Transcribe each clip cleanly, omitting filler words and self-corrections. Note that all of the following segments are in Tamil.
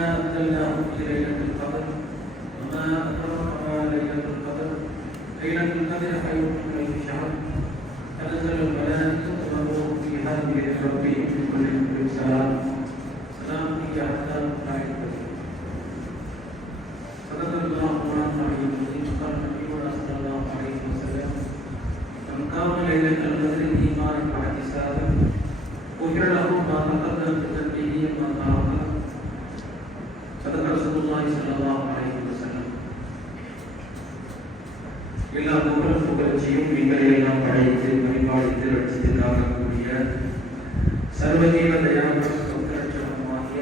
إنا أنزلناه في ليلة القدر وما أدراك ما ليلة القدر ليلة القدر خير من ألف شهر تنزل الملائكة والروح فيها بإذن ربهم من كل أمر سلام هي حتى مطلع الفجر. صدق الله العظيم قال نبينا صلى الله عليه وسلم من قام ليلة القدر إيمانا واحتسابا غفر له ما تقدم من ذنبه وما تأخر. صدق رسول الله صلى الله عليه وسلم. எல்லா புகழும் புகழ்ச்சியும் நீங்கள் எல்லாம் படைத்து பரிபாலித்து ரட்சித்து காக்கக்கூடிய சர்வஜீவ தயாபரம் சொற்கரட்சகமாகிய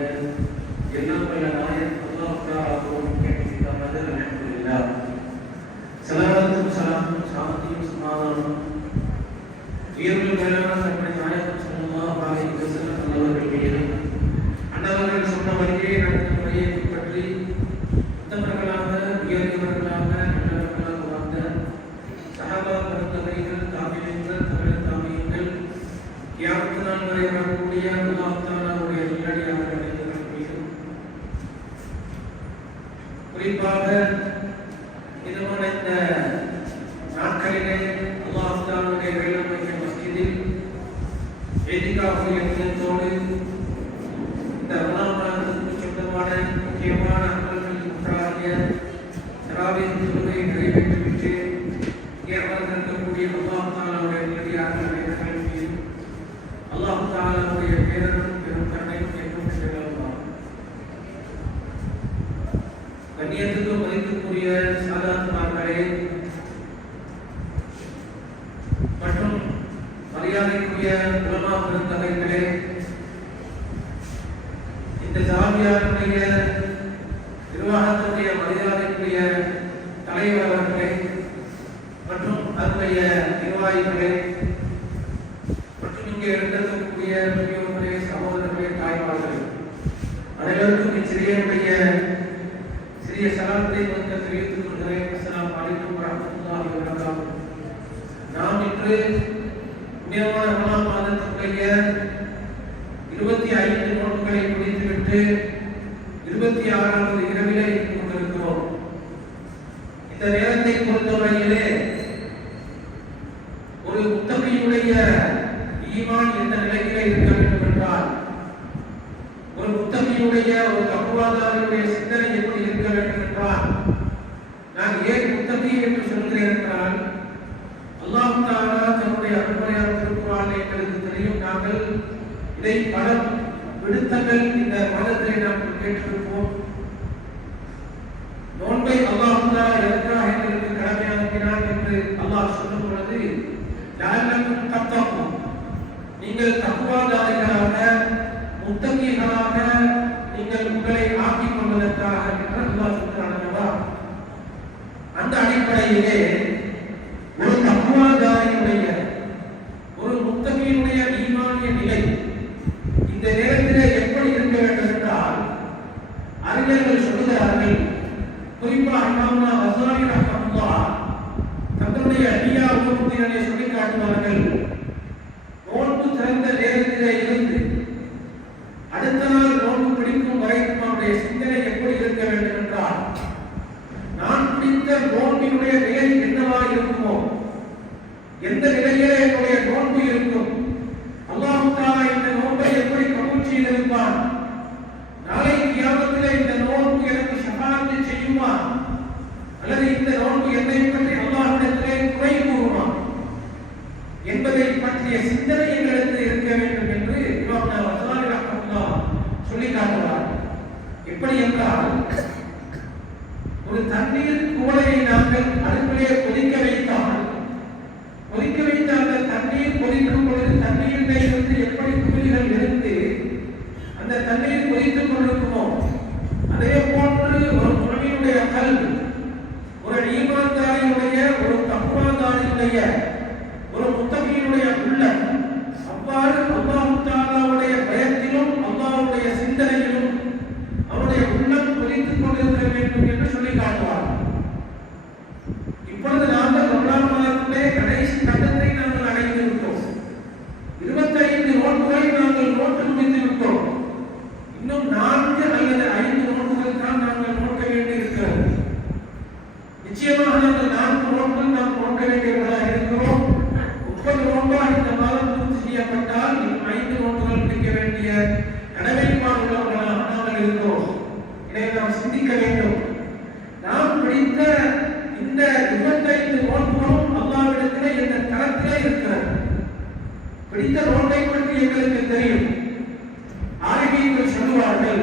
எல்லாம் வல்ல நாயன் அல்லாஹ் தஆலாவுக்கு கேட்கிறது அல்ஹம்துலில்லாஹ். ஸலவாத்தும் ஸலாமும் சாந்தியும் சமாதானமும் உயர்வு மேலான நம்முடைய நாயகம் ஸல்லல்லாஹு அலைஹி வஸல்லம் அவர்கள் மீது அன்னவர்கள் சொன்ன வழியே நடந்த முறையை பின்பற்றி உத்தமர்களாக உயர்ந்தவர்களாக நல்லவர்களாக வாழ்ந்த சஹாபா பெருந்தகைகள் தாபிஈன்கள் தமிழ் தாபிஈன்கள் கியாமத் நாள் வரை வரக்கூடிய அல்லாஹ் தஆலாவுடைய நல்லடியார்கள் மீது குறிப்பாக இதுமான இந்த நாட்களிலே அல்லாஹ் தஆலாவுடைய வேளாண்மை மஸ்ஜிதில் ஏதிகாஃபுடைய நியத்தோடு இந்த ரமலானுக்கு சொந்தமான முக்கியமான அமல்களில் ஒன்றாகிய தராவீஹ் தொழுகையை நிறைவேற்றிவிட்டு இங்கே அமர்ந்திருக்கக்கூடிய அல்லாஹ் தஆலாவுடைய நல்லடியார்கள் மீது அல்லாஹ் தஆலாவுடைய பேரருளும் பெரும் கருணையும் என்றும் நிகழ்வார். கண்ணியத்துக்கு மதிப்புக்குரிய சாதாத்மார்களே மற்றும் மரியாதைக்குரிய உலமா பெருந்தகைகளே, இந்த ஜாமியாவுடைய நிர்வாகத்துடைய மரியாதைக்குரிய தலைவர் அவர்களே மற்றும் அதனுடைய நிர்வாகிகளே மற்றும் இங்கே இருக்கக்கூடிய பெரியோர்களே, சகோதரர்களே, தாய்மார்களே, அனைவருக்கும் இச்சிறியனுடைய சிறிய சலாத்தை வந்து தெரிவித்துக் கொள்கிறேன். அஸ்ஸலாமு அலைக்கும் வரஹ்மத்துல்லாஹி வபரகாத்துஹு. நாம் இன்று புண்ணியமான ரமலான் மாதத்துடைய 25 நோன்புகளை முடித்துவிட்டு 26வது இரவிலே இருந்து கொண்டிருக்கிறோம். இந்த நேரத்தை பொறுத்தவரையிலே ஒரு முத்தகியுடைய ஈமான் எந்த நிலையிலே இருக்க வேண்டும் என்றால், ஒரு முத்தகியுடைய ஒரு தக்வாதாரியுடைய சிந்தனை எப்படி இருக்க வேண்டும் என்றால், நான் ஏன் முத்தகி என்று சொல்கிறேன் என்றால், அல்லாஹ் தஆலா தன்னுடைய அருள்மறையான திருக்குர்ஆனில் எங்களுக்கு தெரியும். நாங்கள் இதை பல விடுத்தங்கள் இந்த மாதத்திலே நாம் கேட்டிருப்போம். நோன்பை அல்லாஹ் தஆலா எதற்காக எங்களுக்கு கடமையாக்கினான் என்று அல்லாஹ் சொல்லும் பொழுது, லஅல்லக்கும் தத்தகூன், நீங்கள் தக்வாதாரிகளாக முத்தகீகளாக நீங்கள் உங்களை ஆக்கிக் கொள்வதற்காக என்று அல்லாஹ் சொல்கிறான். அந்த அடிப்படையிலே ஒரு தக்வாதாரியுடைய ஒரு முத்தகீனுடைய ஈமானிய நிலை இந்த நேரத்திலே எப்படி இருக்க வேண்டும் என்றால், அறிஞர்கள் சொல்கிறார்கள், குறிப்பாக இமாம் ஹஸாலி ரஹ்மத்துல்லாஹ் தங்களுடைய அடியாவுக்கு சொல்லி காட்டுவார்கள். நோன்பு திறந்த நேரத்திலே இருந்து அடுத்த நாள் நோன்பு பிடிக்கும் வரைக்கும் அவருடைய சிந்தனை எப்படி இருக்க வேண்டும் என்றால், நான் பிடித்த நோன்பினுடைய நிலை என்னவா இருக்குமோ, எந்த நிலையிலே என்னுடைய நோன்பு இருக்கும், அல்லாஹ் தஆலா இந்த நோன்பை எப்படி கபூல் செய்திருப்பான், நாளை கியாமத்திலே இந்த நோன்பு எனக்கு ஷஃபாஅத் செய்யுமா, அல்லது இந்த நோன்பு என்னை பற்றி அல்லாஹ்விடத்திலே குறை கூறுமா என்பதை பற்றிய சிந்தனை எங்களுக்கு இருக்க வேண்டும் என்று இமாம் ஹஸாலி ரஹ்மத்துல்லாஹ் சொல்லி காட்டுவார். எப்படி என்றால், ஒரு தண்ணீர் குவளையை நாங்கள் அடுப்பிலே கொதிக்க வைத்தால் அந்த தண்ணீர் கொதிக்கும் பொழுது தண்ணீரிலே இருந்து எப்படி குமிழ்கள் இருந்து அந்த தண்ணீர் கொதித்துக் கொண்டிருக்குமோ, அதே போன்று ஒரு முஸ்லிமுடைய கல்வி, ஒரு ஈமான்தாரியுடைய ஒரு தக்வாதாரியுடைய ஒரு முத்தகியுடைய உள்ளம் அவ்வாறு அல்லாஹ் தஆலாவுடைய பயத்திலும் அல்லாஹ்வுடைய சிந்தனையிலும் அவருடைய உள்ளம் கொதித்துக் கொண்டிருக்க வேண்டும் என்று சொல்லி காட்டுவார். இப்பொழுது நாங்கள் ரமலான் மாதத்திலே கடைசி கட்டத்தை நாங்கள் அடைந்து விட்டோம். 25 நோன்புகளை நாங்கள் நோட்டு முடித்து விட்டோம். இன்னும் 4 பிடித்த நோன்பை பற்றி எங்களுக்கு தெரியும். ஆரோக்கியங்கள் சொல்லுவார்கள்,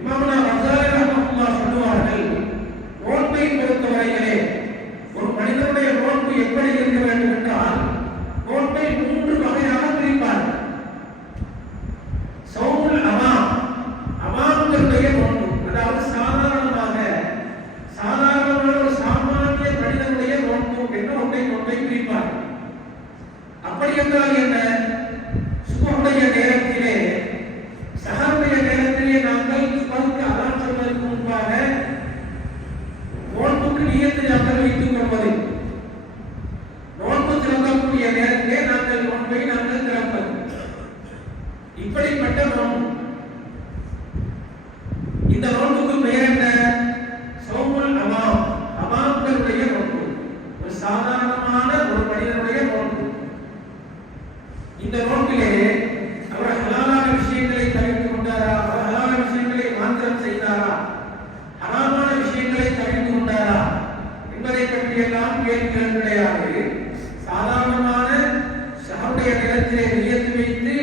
இமாமுனா ரஸாலி ரஹ்மத்துல்லாஹ் சொல்லுவார்கள், நோன்பை பொறுத்தவரையிலே ஒரு மனிதனுடைய நோன்பு எப்படி இருக்க வேண்டும் என்றால் நோன்பை 3 வகையாக பிரிப்பார்கள். சௌமுல் அமாம், அமாம்களுடைய நோன்பு, அதாவது சாதாரணமான ஒரு சாமானிய மனிதனுடைய நோன்பு என்று நோன்பை பிரிப்பார்கள். அப்படி என்றால் என்ன? சுபஹுடைய நேரத்திலே, சஹருடைய நேரத்திலே நாங்கள் சுபஹுக்கு அதான் சொல்வதற்கு முன்பாக நோன்புக்கு நியத்தை நாங்கள் வைத்துக் கொள்வது, நோன்பு திறக்கக்கூடிய நேரத்திலே நாங்கள் நோன்பை நாங்கள் திறப்பது, இப்படிப்பட்ட நோன்பு. இந்த நோன்புக்கு பெயர் என்ன? சௌமுல் அமாம், அமாம்களுடைய நோன்பு, ஒரு சாதாரணமான ஒரு மனிதனுடைய நோன்பு. இந்த நோன்பிலே அவர் ஹலாலான விஷயங்களை தவிர்த்து கொண்டாரா, அவர் ஹலாலான விஷயங்களை மாத்திரம் செய்தாரா, ஹராமான விஷயங்களை தவிர்த்து கொண்டாரா என்பதை பற்றியெல்லாம் கேள்விகள் கிடையாது. சாதாரணமான சஹருடைய நேரத்திலே நியத்து வைத்து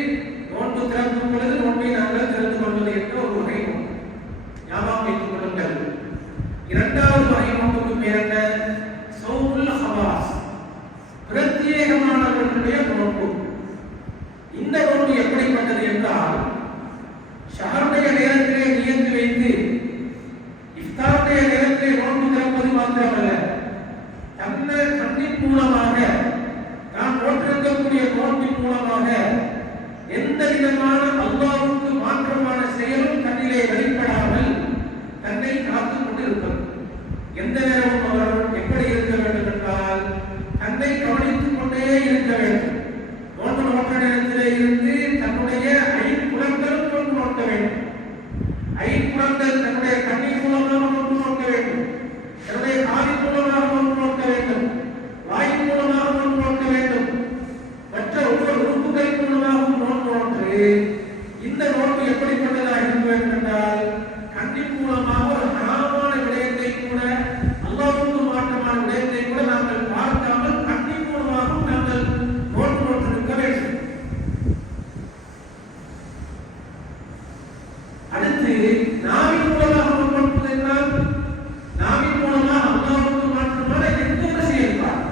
நோன்பு திறக்கும் பொழுது நோன்பை நாங்கள் திறந்து கொள்வது என்ற ஒரு வகை நோன்பு. ஞாபகம் வைத்துக் கொள்ளுங்கள். இரண்டாவது வகை நோன்புக்கு பேர் என்ன? சௌமுல் ஹவாஸ், பிரத்யேகமானவர்களுடைய நோன்பு. இந்த நோன்பு எப்படிப்பட்டது என்றால், ஷஹருடைய நேரத்திலே நியத்து வைத்து இஃப்தாருடைய நேரத்திலே நோன்பு திறப்பது மாத்திரமல்ல, கண்ணின் மூலமாக நாம் நோற்றிருக்கக்கூடிய நோன்பின் மூலமாக எந்த விதமான அல்லாஹ்வுக்கு மாற்றமான செயலும் கண்ணிலே வெளிப்படாமல் தன்னை காத்துக் கொண்டிருப்பது. எந்த நேரமும் அவர் எப்படி இருக்க வேண்டும் என்றால் தன்னை கவனித்துக் கொண்டே இருக்க வேண்டும். நோன்பு நோக்க நேரத்திலே இருந்து தன்னுடைய ஐம்புலங்களும் நோன்பு நோக்க வேண்டும். ஐம்புலங்கள் தன்னுடைய கண்ணின் மூலமாக நோன்பு நோக்க வேண்டும், தன்னுடைய காதின் மூலமாக நோன்பு நோக்க வேண்டும், வாயின் மூலமாக நோன்பு நோக்க வேண்டும், மற்ற ஒவ்வொரு உறுப்புகளின் மூலமாகவும் நோன்பு நோக்கு. இந்த நோன்பு எப்படிப்பட்டதாக இருக்க வேண்டும் என்றால், கண்ணின் மூலமாக ஒரு ஹராமான விடயத்தை கூட, அல்லாஹ்வுக்கு மாற்றமான விடயத்தை கூட நாங்கள் பார்க்காமல் கண்ணின் மூலமாகவும் நாங்கள் நோன்பு நோற்றிருக்க வேண்டும். அடுத்து நாவின் மூலமாக நோன்பு நோற்பது என்றால், நாவின் மூலமாக அல்லாஹ்வுக்கு மாற்றமான எந்த ஒரு செயல்பாடு,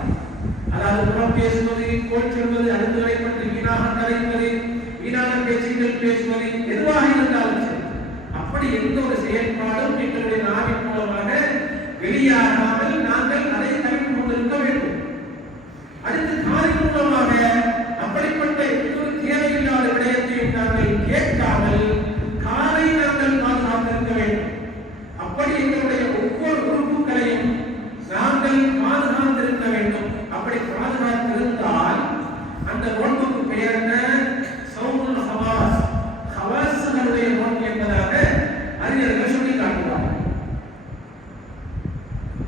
அதாவது புறம் பேசுவது, கோல் சொல்வது, அடுத்தவரை பற்றி வீணாக கலைப்பது, வீணான பேச்சுக்கள் பேசுவது, எதுவாக இருந்தாலும் சரி, அப்படி எந்த ஒரு செயல்பாடும் எங்களுடைய நாவின் மூலமாக வெளியாகாமல் நாங்கள் அதை தவிர்த்து கொண்டிருக்க வேண்டும். அடுத்து காதின் மூலமாக அப்படிப்பட்ட ஒரு தேவையில்லாத விடயத்தையும் நாங்கள் கேட்காமல் காதை நாங்கள் பாதுகாத்திருக்க வேண்டும். அப்படி எங்களுடைய ஒவ்வொரு உறுப்புகளையும் நாங்கள் பாதுகாத்திருக்க வேண்டும். அப்படி பாதுகாத்திருந்தால் அந்த நோன்புக்கு பெயர் என்ன? சௌமுல் ஹவாஸ், ஹவாஸ்களுடைய நோன்பு என்பதாக அறிஞர்கள் சொல்லி காட்டுவார்கள்.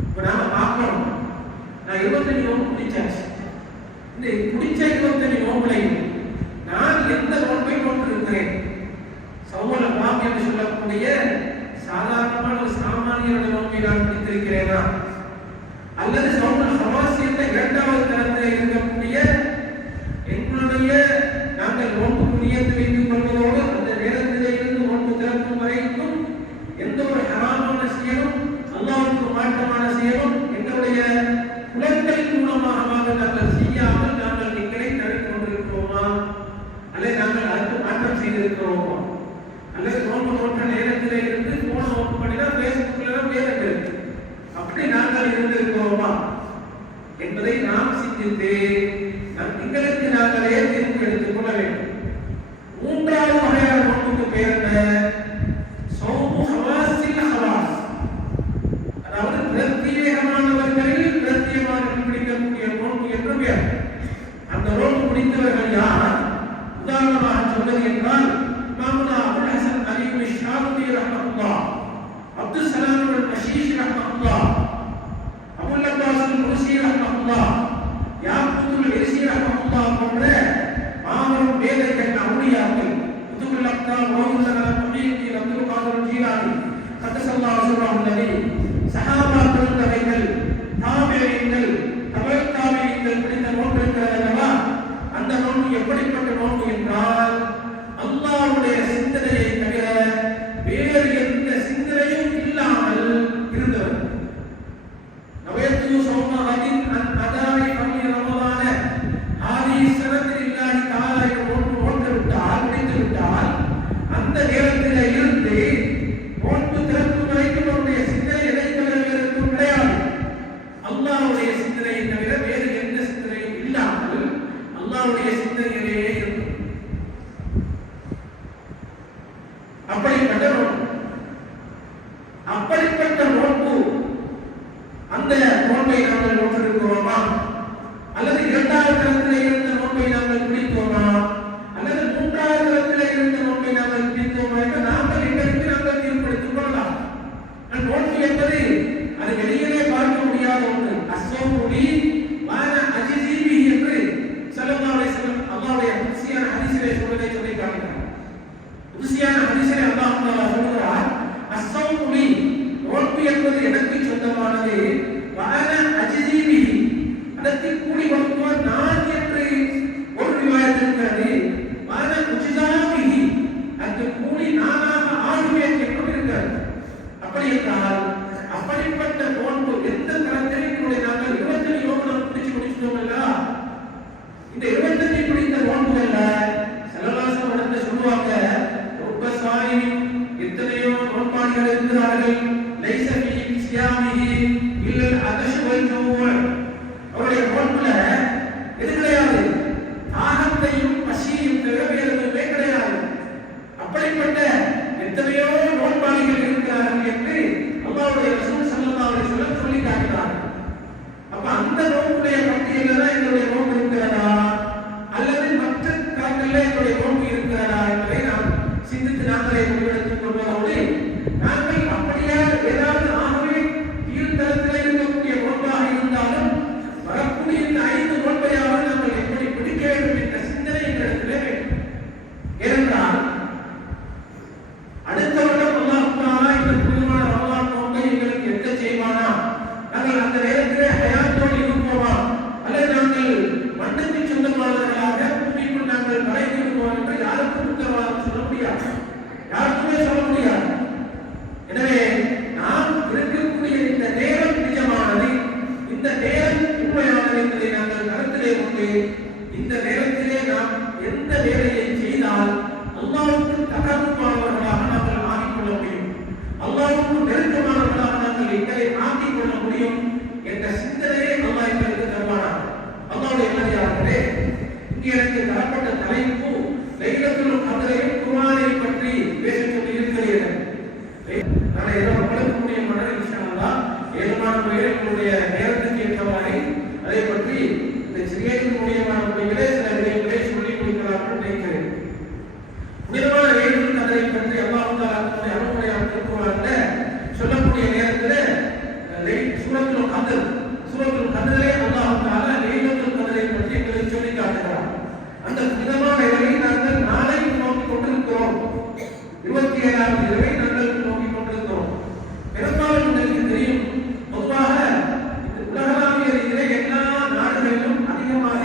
இப்ப நாம பார்க்கணும், நான் 25 நோன்பு பிடிச்சாச்சு. இந்த பிடிச்ச 25 நோன்புலையும் நான் எந்த நோன்பை நோற்றிருக்கிறேன்? சௌமுல் அமாம் என்று சொல்லக்கூடிய சாதாரணமான ஒரு சாமானியருடைய நோன்பை நான் பிடித்திருக்கிறேனா, அல்லது சௌமுல் ஹவாஸ் என்ற இரண்டாவது தரத்தில் இருக்கக்கூடிய எங்களுடைய நாங்கள் நோன்புக்கு நியத்து வைத்துக் கொள்வதோடு அந்த நேரத்திலே இருந்து நோன்பு திறக்கும் வரைக்கும் எந்த ஒரு ஹராமான செயலும், அல்லாஹ்வுக்கு மாற்றமான செயலும் எங்களுடைய புலன்களின் மூலமாக நாங்கள் செய்யாமல் நாங்கள் எங்களை தடுத்து கொண்டிருக்கிறோமா, அல்லது நாங்கள் அதற்கு மாற்றம் செய்திருக்கிறோமா, அல்லது நோன்பு நோற்ற நேரத்திலே இருந்து போன நோன்பு பண்ணினா பேஸ்புக்ல வேறு இருக்கு, அப்படி நாங்கள் இருந்திருக்கிறோமா என்பதை நாம் சிந்தித்து எங்களுக்கு நாங்களே திருப்பி எடுத்துக் கொள்ள வேண்டும். மூன்றாவது வகையான நோன்புக்கு பெயர் என்ன? சௌமு ஹவாஸில் ஹவாஸ், அதாவது பிரத்யேகமானவர்களில் பிரத்யேகமாக பிடிக்கக்கூடிய நோன்பு என்று பெயர். அந்த நோன்பு பிடித்தவர்கள் யார்? உதாரணமாக சொல்வது என்றால், இமாமுனா அபுல் ஹசன் அலி ஷாஃபி ரஹ்மத்துல்லாஹ், அப்துல் சலாம் அல் மஷீஷ் ரஹ்மத்துல்லாஹ், அபுல் அப்பாஸ் அல் முர்சி ரஹ்மத்துல்லாஹ், யாக்கூத்துல் இர்சி ரஹ்மத்துல்லாஹ் போன்ற மாபெரும் வேதங்கள் அவுலியாக்கள், குதுபுல் அக்தாப் வஹுல்லல் முஹீத்தி அப்துல் காதர் ஜீலானி கத்தஸல்லாஹு சிர்ரஹு நபி, சஹாபாக்கள் தவைகள், தாபிஈன்கள், தபல் தாபிஈன்கள் பிடித்த நோன்பு இருக்கிறதல்லவா, அந்த அந்த நோன்பு எப்படிப்பட்ட நோன்பு என்றால் அல்லாஹ்வுடைய சிந்தனையை தவிர வேறு எந்த சிந்தனையும் இல்லாமல் இருந்தவர். நவைத்து சௌம ஹதீன் அன் அதாரி ஃபமி ரமலான ஆதி சனத்தில்லாஹி தஆலா நோன்பு முடித்து விட்டால் அந்த நேரத்தில் இருந்து நோன்பு திறக்கும் வரைக்கும் அவருடைய சிந்தனை எதை தவிர வேறு எதுவும் கிடையாது. அல்லாஹ்வுடைய சிந்தனையை தவிர வேறு எந்த சிந்தனையும் இல்லாமல் அல்லாஹ்வுடைய சிந்தனையிலேயே இருக்கும். அப்படிப்பட்ட நோன்பு அந்த நோன்பை நாங்கள் நோற்றிருக்கிறோமா அல்லது இரண்டாவது தரத்தில் இருந்த நோன்பை நாங்கள் பிடித்தோமா அல்லது மூன்றாவது தரத்தில் இருந்த நோன்பை நாங்கள் பிடித்தோமா என்று நாங்கள் எங்களுக்கு நாங்கள் தீர்ப்படுத்திக் கொள்ளலாம். நோன்பு என்பது அது வெளியிலே பார்க்க முடியாத ஒன்று. அஸ்ஸௌமு வான அஜிஸி என்று ஸல்லல்லாஹு அலைஹி வஸல்லம் அல்லாஹ்வுடைய குத்ஸியான ஹதீஸிலே சொல்லி காட்டினார். குத்ஸியான ஹதீஸிலே அல்லாஹ் தஆலா சொல்கிறார், அஸ்ஸௌமு நோன்பு என்பது எனக்கு சொந்தமானது, வான அஜிஸி அதற்கு கூலி கொடுப்பவர் நான் என்று ஒரு ரிவாயத் இருக்கிறது. வான உஜ்ஸாபிஹி அதற்கு கூலி நானாக ஆகுவேன் என்று இருக்கிறது. அப்படி என்றால் அப்படிப்பட்ட நோன்பு எந்த தரத்தில் என்னுடைய நாங்கள் 25 நோன்பு பிடிச்சு முடிச்சிட்டோம் இல்ல, இந்த 25 பிடித்த நோன்புகள்ல செலவாசம் நடந்து சொல்லுவாங்க, ரொம்ப சாரி எத்தனையோ நோன்பாளிகள் இருக்கிறார்கள், லைஸ ஃபீ சியாமிஹி இல்லல் அதஷ் வல் ஜூஅ். அவருடைய நோன்புல எது கிடையாது, தாகத்தையும் பசியையும் தவிர வேறு எதுவுமே கிடையாது. அப்படிப்பட்ட எத்தனையோ நோன்பாளிகள் இருக்கிறார்கள் என்று அல்லாஹ்வுடைய ரசூல் ஸல்லல்லாஹு அலைஹி வஸல்லம் சொல்லி காட்டினார். அப்ப அந்த நோன்புடைய பட்டியலில் தான் எங்களுடைய நோன்பு இருக்கிறதா அல்லது மற்ற காலங்களில் எங்களுடைய நோன்பு இருக்கிறதா என்பதை நாம் சிந்தித்து நாங்களே முடிவெடுத்துக் கொள்வதோடு, நாங்கள் அப்படியே ஏதாவது ஆகவே கீழ்த்தரத்தில் இருக்கக்கூடிய நோன்பாக இருந்தாலும் வரக்கூடிய இந்த 5 நோன்பையாவது நாங்கள் எப்படி பிடிக்க வேண்டும் என்ற சிந்தனை எங்களிடத்திலே வேண்டும். ஏனென்றால் அடுத்த வருடம் அல்லாஹ் தஆலா இந்த புனிதமான ரமலான் நோன்பை எங்களுக்கு எட்ட செய்வானா, நாங்கள் அந்த நேரத்திலே ஹயாத்தோடு இருப்போமா அல்லது நாங்கள் மண்ணுக்கு சொந்தமானவர்களாக பூமிக்குள் நாங்கள் மறைந்து விடுவோம் என்று யாருக்கும் உத்தரவாதம் சொல்ல முடியாது, யாருக்குமே சொல்ல முடியாது. எனவே நாம் இருக்கக்கூடிய இந்த நேரம் நிஜமானது, இந்த நேரம் உண்மையானது என்பதை நாங்கள் கருத்திலே கொண்டு இந்த நேரத்திலே நாம் எந்த வேலையை செய்தால் அல்லாஹ்வுக்கு தகவல்மானவர்களாக நாங்கள் ஆகிக்கொள்ள முடியும், அல்லாஹ்வுக்கு நெருக்கமானவர்களாக நாங்கள் எங்களை ஆக்கிக் கொள்ள முடியும் என்ற சிந்தனையை அல்லாஹ் எங்களுக்கு தருவானாக. அல்லாஹ்வுடைய நல்லடியார்களே, இங்கே எனக்கு தரப்பட்ட தலைப்பு லைலத்துல் கத்ரையும் குர்ஆனையும் பற்றி பேசச் சொல்லி இருக்கிறீர்கள். நான் ஏதோ உங்களுக்கு முடிய மாட்டேன், இன்ஷா அல்லாஹ் ஏழுமான முறையில் உங்களுடைய நேரத்துக்கு ஏற்றவாறு அதை பற்றி இந்த சிறிய முடியமான முறைகளே சில விடயங்களை சொல்லி கொடுக்கலாம் என்று நினைக்கிறேன். புனிதமான லைலத்துல் கத்ரை பற்றி அல்லாஹ் தஆலா தன்னுடைய அருள்மறையான திருக்குர்ஆனில் சொல்லக்கூடிய நேரத்தில் சூரத்துல் கத்ரிலே அல்லாஹ் தஆலா லைலத்துல் கத்ரை பற்றி எங்களுக்கு சொல்லி காட்டுகிறார். அந்த புனிதமான இரவை நாங்கள் நாளை நோக்கிக் கொண்டிருக்கிறோம், 27ஆம் இரவை நாங்கள் நோக்கிக் கொண்டிருக்கிறோம். பெரும்பாலும் உங்களுக்கு தெரியும், பொதுவாக இந்த உலகளாவிய ரீதியிலே எல்லா நாடுகளிலும் அதிகமாக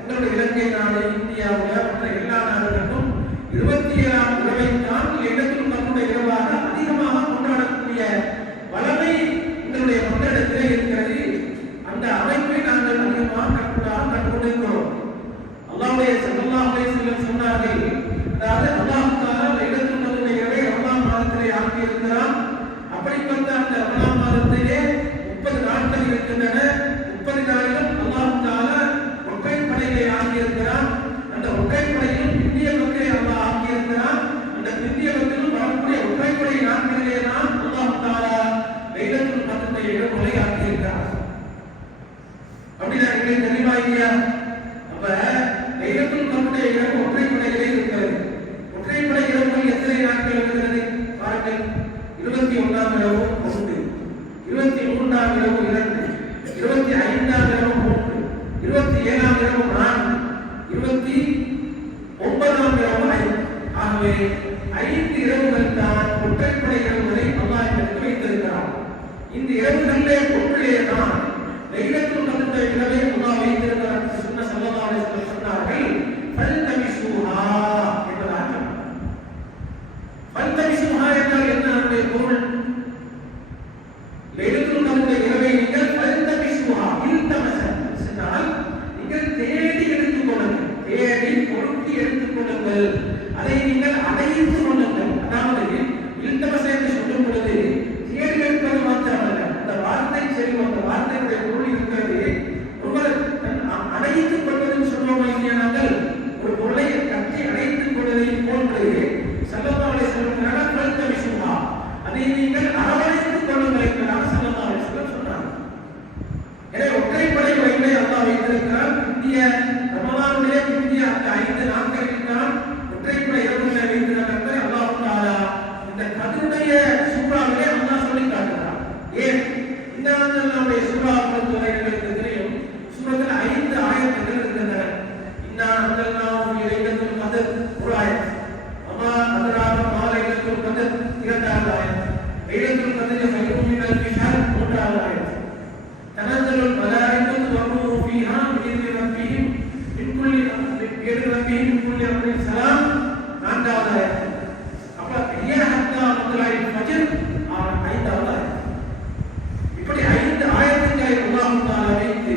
எங்களுடைய இலங்கை நாடு, இந்தியாவில் மற்ற எல்லா நாடுகளிலும் 27ஆம் இரவை தான் லைலத்துல் கத்ருடைய இரவாக அதிகமாக கொண்டாடக்கூடிய வளமை எங்களுடைய மக்களிடத்திலே இருக்கிறது. அந்த அமைப்பை நாங்கள் அதிகமாக கற்றுக்கொண்டிருக்கிறோம். அல்லாஹ்வுடைய ஸல்லல்லாஹு அலைஹி வஸல்லம் சொன்னார்கள், அதாவது அல்லாஹ் தஆலா லைலத்துல் கத்ருடைய இரவை ரமலான் மாதத்திலே ஆக்கி இருக்கிறான். அப்படிப்பட்ட அந்த ரமலான் மாதத்திலே 30 நாட்கள் இருக்கின்றன. 30 நாளிலும் அல்லாஹ் தஆலா ஒற்றைப்படையை ஆக்கி இருக்கிறான். அந்த ஒற்றைப்படையிலும் பிந்திய மக்களை அல்லாஹ் ஆக்கி இருக்கிறான். அந்த பிந்திய மக்களும் வரக்கூடிய ஒற்றைப்படை நாட்களிலே தான் அல்லாஹ் தஆலா லைலத்துல் கத்ருடைய இரவை ஆக்கி இருக்கிறான். அப்படின்னா எங்களுக்கு தெரியுமா இல்லையா? அப்ப லைலத்துல் கத்ருடைய இரவு ஒற்றைப்படையிலே இருக்கிறது. ஒற்றைப்படை இரவுகள் எத்தனை நாட்கள் இருக்கிறது பாருங்கள். 21ஆம் இரவு 1, 23ஆம் இரவு 2, 25ஆம் இரவு 3, 27ஆம் இரவு 4, 29ஆம் இரவு 5. ஆகவே 5 இரவுகள் தான் ஒற்றைப்படை இரவுகளை அல்லாஹ் எங்களுக்கு வைத்திருக்கிறார். இந்த இரவுகளிலே ஒன்றிலே தான் லைலத்துல் கத்ருடைய இரவை அல்லாஹ் வைத்திருக்கிறார் என்று சொன்ன ஸல்லல்லாஹு அலைஹி வஸல்லம் சொன்னார்கள். நீங்கள் அரவணைத்துக் கொள்ளுங்கள் என்பதாக ஸல்லல்லாஹு அலைஹி வஸல்லம் சொன்னார். எனவே ஒற்றைப்படை நோய்களை அல்லாஹ் வைத்திருக்கிறார். இந்திய ரமலானுடைய இந்திய அந்த 5 நாட்களில் தான் ஒற்றைப்படை இரவுகளை வைத்திருக்கிறார் என்பதை அல்லாஹ் தஆலா இந்த கதருடைய சூறாவிலே அல்லாஹ் சொல்லி காட்டுகிறார். ஏன் இந்த நம்முடைய சூறா பொறுத்தவரைகளுக்கு தெரியும், சூரத்தில் 5 ஆயத்துகள் இருக்கின்றன. இன்னா அன்ஸல்னாஹு ஃபீ லைலத்துல் கத்ர் ஒரு ஆயத், வமா அத்ராக மா லைலத்துல் கத்ர் இரண்டாவது ஆயத், லைலத்துல் கத்ரி ഖൈറുம் மின் அல்ஃபி ஷஹர் மூன்றாவது ஆயத், தனஸ்ஸலுல் மலாயிகத்து வர்ரூஹு ஃபீஹா பிஇذن ரப்பிஹிம் மின் குல்லி அம்ரின் ஸலாம் நான்காவது ஆயத். அப்ப ஹிய ஹத்தா மத்லஇல் ஃபஜ்ர் ஐந்தாவது ஆயத். இப்படி 5 ஆயத்துக்களை அல்லாஹ் தஆலா வைத்து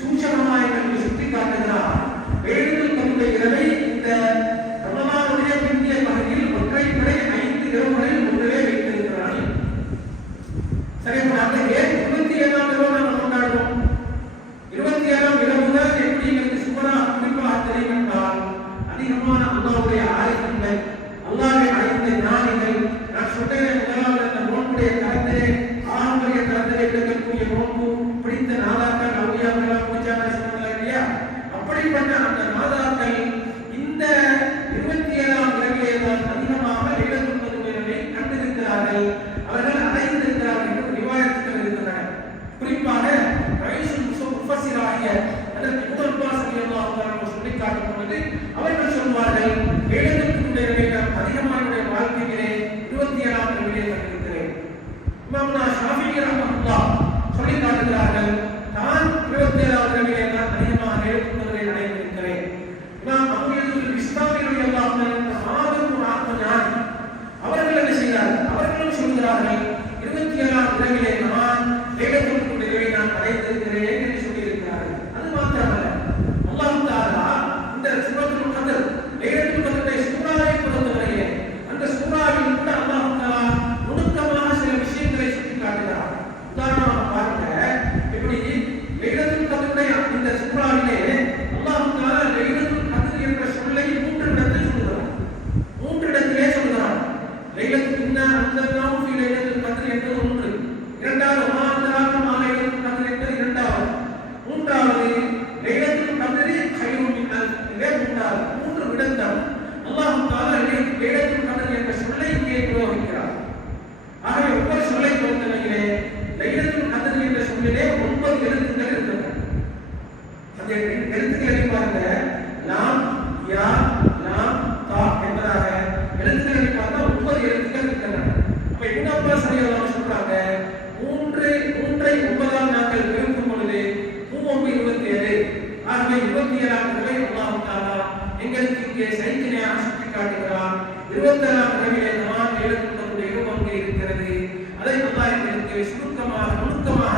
சூட்சமமாக எங்களுக்கு சுட்டி காட்டுகிறார். லைலத்துல் கத்ருடைய இரவை இந்த ரமலானுடைய பிந்திய பகுதியில் ஒற்றைப்படை 5 இரவுகளில் ஒன்றிலே வைத்திருக்கிறார். சரி, நாம ஏன் 27ஆம் இரவு நாம் கொண்டாடுவோம்? 27ஆம் இரவு தான் எப்படி எங்களுக்கு சுபரா குறிப்பாக தெரியும் என்றால், அதிகமான அல்லாஹ்வுடைய ஆயத்துக்கள், அல்லாஹ்வை அழைத்த ஞானிகள், நான் சொன்னேன் முதலாவது அந்த நோன்புடைய கருத்திலே ஆரம்பரிய கருத்திலே எடுக்கக்கூடிய நோன்பு பிடித்த நாதாக்கள் அவுலியாக்கள் பூஜாக்கள் சொன்னாங்க இல்லையா, அப்படிப்பட்ட அந்த நாதாக்கள் இந்த 27ஆம் இரவிலே தான் அதிகமாக லைலத்துல் கத்ரை கண்டிருக்கிறார்கள், அவர்கள் அடைந்திருக்கிறார்கள் என்று ரிவாயத்துகள் இருக்கின்றன. குறிப்பாக ரைசுல் முஃபஸ்ஸிராகிய அதற்கு இப்னு அப்பாஸ் ரலியல்லாஹு தஆலா சொல்லி காட்டும் பொழுது அவர்கள் சொல்வார்கள், லைலத்துல் கத்ரை நான் அதிகமான வாழ்க்கையிலே 27ஆம் இரவிலே கண்டிருக்கிறேன். இமாம்னா ஷாஃபிஈ ரஹ்மத்துல்லாஹ் சொல்லி காட்டுகிறார்கள், நான் 27ஆம் இரவிலே நான் அதிகமாக லைலத்துல் கத்ரை அடைந்திருக்கிறேன். இமாம் அபூ யூசுஃப் இஸ்லாமி ரலியல்லாஹு தஆலா மாபெரும் ஆத்ம ஞானி, அவர்கள் என்ன செய்கிறார்கள்? அவர்களும் சொல்கிறார்கள், 27ஆம் இரவிலே நான் லைலத்துல் கத்ரை நான் அடைந்திருக்கிறேன் என்று சொல்லியிருக்கிறார்கள். அது மாத்திரமல்ல, அல்லாஹ் தஆலா இந்த சூரத்துல் கத்ர் லைலத்துல் கத்ரை சூறாவை பொறுத்தவரையிலே அந்த சூறாவில் கூட அல்லாஹ் தஆலா நுணுக்கமாக சில விஷயங்களை சுட்டி காட்டுகிறார். உதாரணமாக பாருங்க, இப்படி லைலத்துல் கத்ருடைய இந்த சூறாவிலே அல்லாஹ் தஆலா லைலத்துல் கத்ர் என்ற சொல்லை 3 இடத்தில் சொல்கிறார். 3 இடத்திலே சொல்கிறார். லைலத்துல் இன்னா அன்ஸல்னாஹு ஃபீ லைலத்துல் கத்ர் என்பது ஒன்று, இரண்டாவது வமா அத்ராக மா லைலத்துல் கத்ர் என்பது இரண்டாவது, மூன்றாவது லைலத்துல் கத்ரி ഖൈറുம் மின் அல்ஃபி ஷஹர். 3 இடத்தில் அல்லாஹ் தஆலா லைலத்துல் கத்ர் என்ற சொல்லை இங்கே பிரயோகிக்கிறார். ஆகவே ஒவ்வொரு சொல்லை பொறுத்தவரையிலே லைலத்துல் கத்ர் என்ற சொல்லிலே 9 எழுத்துக்கள் இருக்கின்றன. அந்த எழுத்துக்களை பாருங்க, லாம், யா, லாம், தா என்பதாக எழுத்துக்களை பார்த்தா 9 எழுத்துக்கள் இருக்கின்றன. அப்ப இப்னு அப்பாஸ் ரலியல்லாஹு சொல்றாங்க, 3 9ஆல் நாங்கள் பெருக்கும் பொழுது 3 27. ஆகவே 27ஆம் இரவை அல்லாஹ் தஆலா எங்களுக்கு இங்கே சைக்கிளையாக சுட்டி காட்டுகிறார். 26ஆம் இரவிலே நான் லைலத்துல் கத்ருடைய இரவு அங்கே இருக்கிறது. அதை அல்லாஹ் எங்களுக்கு சுருக்கமாக நுணுக்கமாக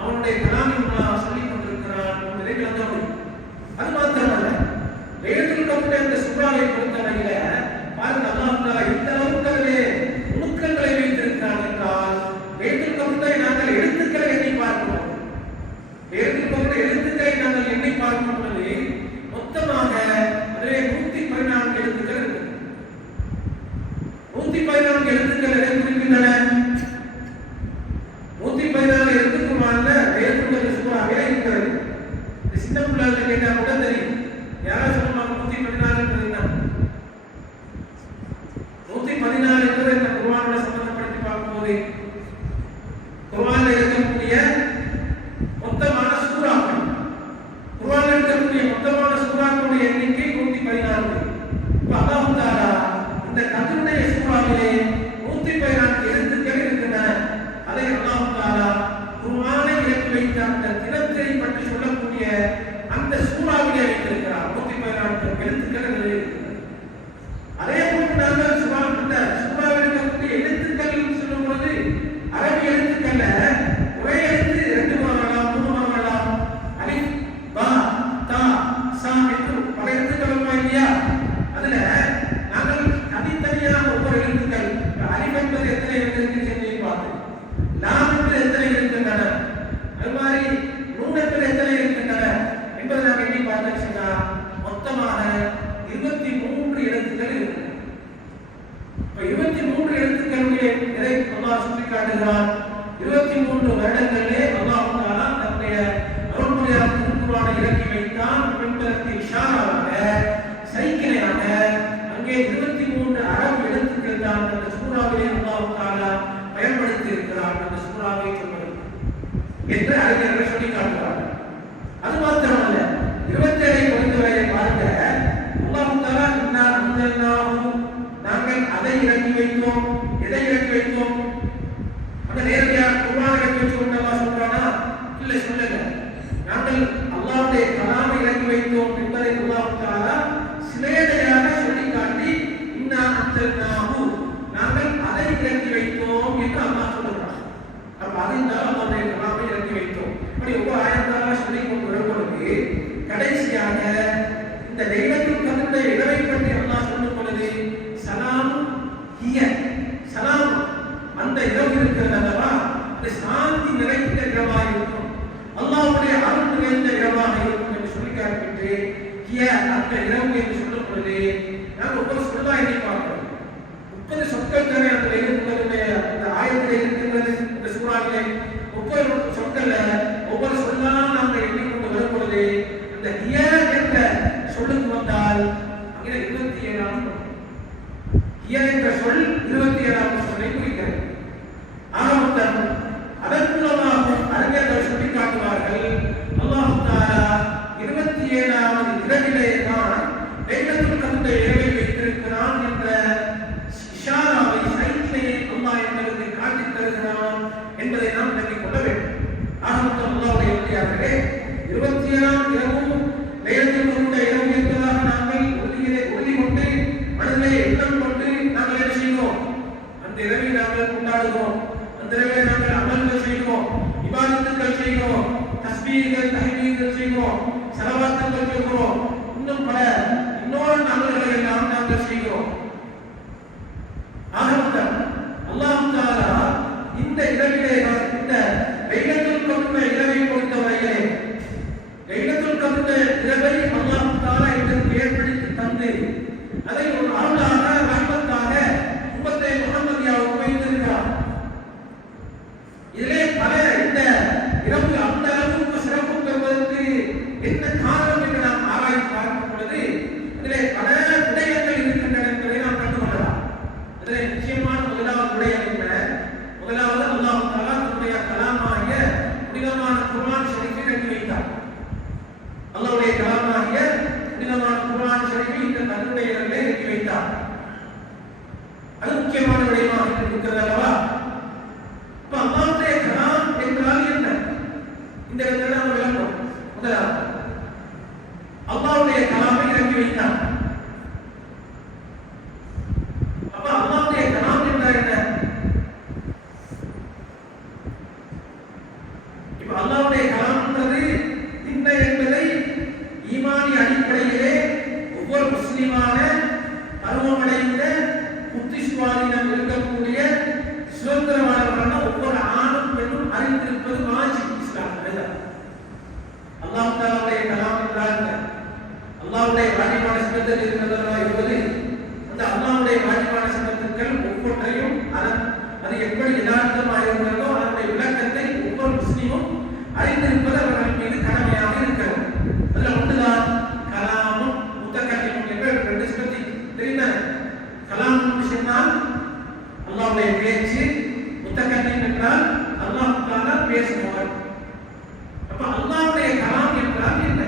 அவனுடைய கலாமின் மூலமாக சொல்லிக் கொண்டிருக்கிறான் என்பதை விளங்க முடியும். அது மாத்திரமல்ல, லைலத்துல் கத்ருடைய அந்த சூறாவை பொறுத்தவரையில பாருங்க, அல்லாஹ் தஆலா இந்த அளவுக்கு நுணுக்கங்களை வைத்திருக்கிறான் என்றால், லைலத்துல் கத்ரை நாங்கள் எழுத்துக்களை எண்ணி பார்க்கிறோம். லைலத்துல் கத்ருடைய எழுத்துக்களை நாங்கள் எண்ணி பார்க்கும் பொழுது மொத்தமாக அதிலே 114 எழுத்துக்கள் இருக்கு. 114 எழுத்துக்கள் எதை குறிக்கின்றன? 114 எழுத்துக்குமான லைலத்துல் கத்ர் சூறாவே இருக்கிறது. சின்ன பிள்ளைகள் கேட்டா கூட தெரியும். யாரா சொல்லுவாங்க 114 என்றது? 114 என்பது இந்த குர்ஆனோட சம்பந்தப்படுத்தி பார்க்கும்போது குர்ஆனில் இருக்கக்கூடிய மொத்தமான சூறாக்கள், குர்ஆனில் இருக்கக்கூடிய மொத்தமான சூறாக்களுடைய எண்ணிக்கை 114. இப்ப அல்லாஹ் தஆலா இந்த கத்ருடைய சூறாவிலே 114 எழுத்துக்கள் இருக்கின்றன. அதை அல்லாஹ் தஆலா குர்ஆனை இறக்கி வைத்த அந்த தினத்தை பற்றி சொல்லக்கூடிய அந்த சூறாவிலே வைத்திருக்கிறார். 114 எழுத்துக்கள் இருக்கிறது. அதே போன்று நாங்கள் சூறாவில் இருக்கக்கூடிய எழுத்துக்கள் சொல்லும் பொழுது அரபி எழுத்துக்கள்ல ஒரே எழுத்து 2 வரலாம், 3 வரலாம். அலிஃப், பா, தா, சா என்று பல எழுத்துக்கள் வருமா இல்லையா? அதுல நாங்கள் தனித்தனியாக ஒவ்வொரு எழுத்துக்கள், அலிஃப் என்பது எத்தனை எழுத்துக்கள் செஞ்சு பார்த்து, லாம் என்பது எத்தனை இருக்கின்றன, அது மாதிரி நூன் என்பது எத்தனை இருக்கின்றன என்பதை நாங்கள் எண்ணி பார்த்தோம்னா மொத்தமாக 23 எழுத்துக்கள் இருக்கின்றன. இப்ப 23 எழுத்துக்களுடைய இதை அல்லாஹ் அல்லாஹ் சுட்டிக்காட்டுகிறான். 23 வருடங்களிலே அல்லாஹ் தஆலா தன்னுடைய அருள்மொழியான திருக்குர்ஆனை இறக்கி வைத்தான். பெண்களுக்கு இஷாராவாக சைக்கிளையாக அங்கே 23 அரபு எழுத்துக்கள் தான் அந்த சூறாவிலே அல்லாஹ் தஆலா பயன்படுத்தி இருக்கிறார். அந்த சூறாவை சொல்வது என்று அறிஞர்கள் சொல்லி காட்டுகிறார்கள். அது மாத்திரமல்ல, 27 பொறுத்தவரை பாருங்க, அல்லாஹ் தஆலா இன்னா அன்ஸல்னாஹு நாங்கள் அதை இறக்கி வைத்தோம். எதை இறக்கி வைத்தோம்? அந்த நேரடியாக குர்ஆனை இறக்கி வச்சுக்கொண்டு அல்லாஹ் சொல்றானா? இல்லை, சொல்லல. நாங்கள் அல்லாஹ்வுடைய கலாமை இறக்கி வைத்தோம் என்பதை அல்லாஹ் தஆலா சிலேடையாக சொல்லி காட்டி இன்னா அன்ஸல்னாஹு நாங்கள் அதை இறக்கி வைத்தோம் என்று அல்லாஹ் சொல்றான். அப்ப அதில் அல்லாஹ்வுடைய கலாமை இறக்கி வைத்தோம். இப்படி ஒவ்வொரு ஆயத்தாக சொல்லி கொண்டு வரும்பொழுது கடைசியாக இந்த லைலத்துல் கத்ருடைய இரவை பற்றி அல்லாஹ் சொல்லும் பொழுது சலாம் ஹிய, சலாம் அந்த இரவு இருக்கிறது அல்லவா, அது சாந்தி நிறைந்த இரவாக இருக்கும், அல்லாஹ்வுடைய அருள் நிறைந்த இரவாக இருக்கும் என்று சொல்லி காண்பித்து ஹிய அந்த இரவு என்று சொல்லும் பொழுது நாம் ஒவ்வொரு சொல்லா எண்ணி பார்க்கிறோம். 30 சொற்கள் தானே அந்த லைலத்துடைய அந்த ஆயத்திலே இருக்கிறது. இந்த சூறாவிலே 30 சொற்கள்ல ஒவ்வொரு சொல்லா நாங்கள் எண்ணிக்கொண்டு வரும் பொழுது அந்த ஹிய என்ற சொல்லுக்கு வந்தால் அங்கே 27ஆம் ஹிய என்ற சொல் 27ஆம் சொல்லை குறிக்கிறது. ஆரம்பத்தில் அதன் மூலமாக அறிஞர்கள் சுட்டி காட்டுவார்கள், அல்லாஹ் தஆலா 27ஆவது இரவிலே தான் லைலத்துல் கத்ருடைய இரவை வைத்திருக்கிறான் என்ற இஷாராவை சைக்கிளையை அல்லாஹ் எங்களுக்கு காட்டித் தருகிறான் என்பதை நாம் நினைத்துக் கொள்ள வேண்டும். ஆரம்பத்தில் அல்லாஹ்வுடைய உறுதியாகவே 27ஆம் இரவும் லைலத்துல் கத்ருடைய இரவு என்பதாக நாங்கள் உறுதி கொண்டு மனதிலே எண்ணம் கொண்டு நாங்கள் என்ன செய்வோம்? அந்த இரவை நாங்கள் கொண்டாடுகிறோம். அந்த இரவை நாங்கள் அமல்கள் செய்கிறோம், இபாதத்துகள் செய்கிறோம், தஸ்பீஹ்கள் தஹ்மீதுகள் செய்கிறோம், ஸலவாத்துகள் சொல்கிறோம், இன்னும் பல இன்னொரு அமல்களை எல்லாம் நாங்கள் செய்கிறோம். ஆகமத்தில் அல்லாஹ் தஆலா இந்த இரவிலே இந்த லைலத்துல் கத்ருடைய இரவை பொறுத்தவரையிலே லைலத்துல் கத்ருடைய இரவை அல்லாஹ் தஆலா இதற்கு ஏற்படுத்தி தந்து அதை ஒரு அருளாக ரஹ்மத்தாக உம்மத்தே முஹம்மதியாவுக்கு வைத்திருக்கிறார். இதிலே பல இந்த இரவு அந்த அளவுக்கு சிறப்பு பெறுவதற்கு என்ன காரணம் என்று நாம் ஆராய்ந்து பார்க்கும் பொழுது இதிலே பல விடயங்கள் இருக்கின்றன என்பதை நாம் கண்டுகொள்ளலாம். இதிலே நிச்சயமான முதலாவது விடயம் என்ன? முதலாவது அல்லாஹ் தஆலா தன்னுடைய கலாமாகிய புனிதமான குர்ஆன் ஷரீஃபை இறக்கி வைத்தார். அல்லாஹ்வுடைய கலாமாகிய புனிதமான குர்ஆன் ஷரீஃபை இந்த கத்ருடைய இரவிலே இறக்கி வைத்தார். அது முக்கியமான விடயமாக இருக்கிறது அல்லவா? இப்ப அல்லாஹ்வுடைய கலாம் என்றால் என்ன? இந்த இடத்துல நாம் விளக்கம். முதலாவது அல்லாஹ்வுடைய கலாமை இறக்கி வைத்தார். அப்ப அல்லாஹ்வுடைய கலாம் என்றால் என்ன? இப்ப அல்லாஹ்வுடைய கலாம்ன்றது என்ன என்பதை ஈமானிய அடிப்படையிலே ஒவ்வொரு முஸ்லிமான பருவமடைந்த புத்தி சுவாதீனம் இருக்கக்கூடிய சுதந்திரமானவரான ஒவ்வொரு ஆணும் பெண்ணும் அறிந்திருப்பது வாஜிப் இஸ்லாம். அல்லாஹ் தஆலாவுடைய கலாம் என்றால் அல்லாஹ்வுடைய வாஜிபான சுன்னத்துகள் இருக்கிறதா என்பது அந்த அல்லாஹ்வுடைய வாஜிபான சுன்னத்துகள் ஒவ்வொன்றையும் அது எப்படி யதார்த்தமாக இருக்கிறதோ அதனுடைய விளக்கத்தை ஒவ்வொரு முஸ்லிமும் அறிந்திருப்பது அவர்கள் மீது கடமையாக இருக்கிறது. அதுல ஒன்றுதான் கலாமும் முத்தகல்லிமும் என்ற 2 சுன்னத்தை தெரிந்தன. கலாம் சொன்னால் அல்லாஹ்வுடைய பேச்சு, முத்தகல்லிம் என்றால் அல்லாஹ் தஆலா பேசுவார். அப்ப அல்லாஹ்வுடைய கலாம் என்றால் என்ன?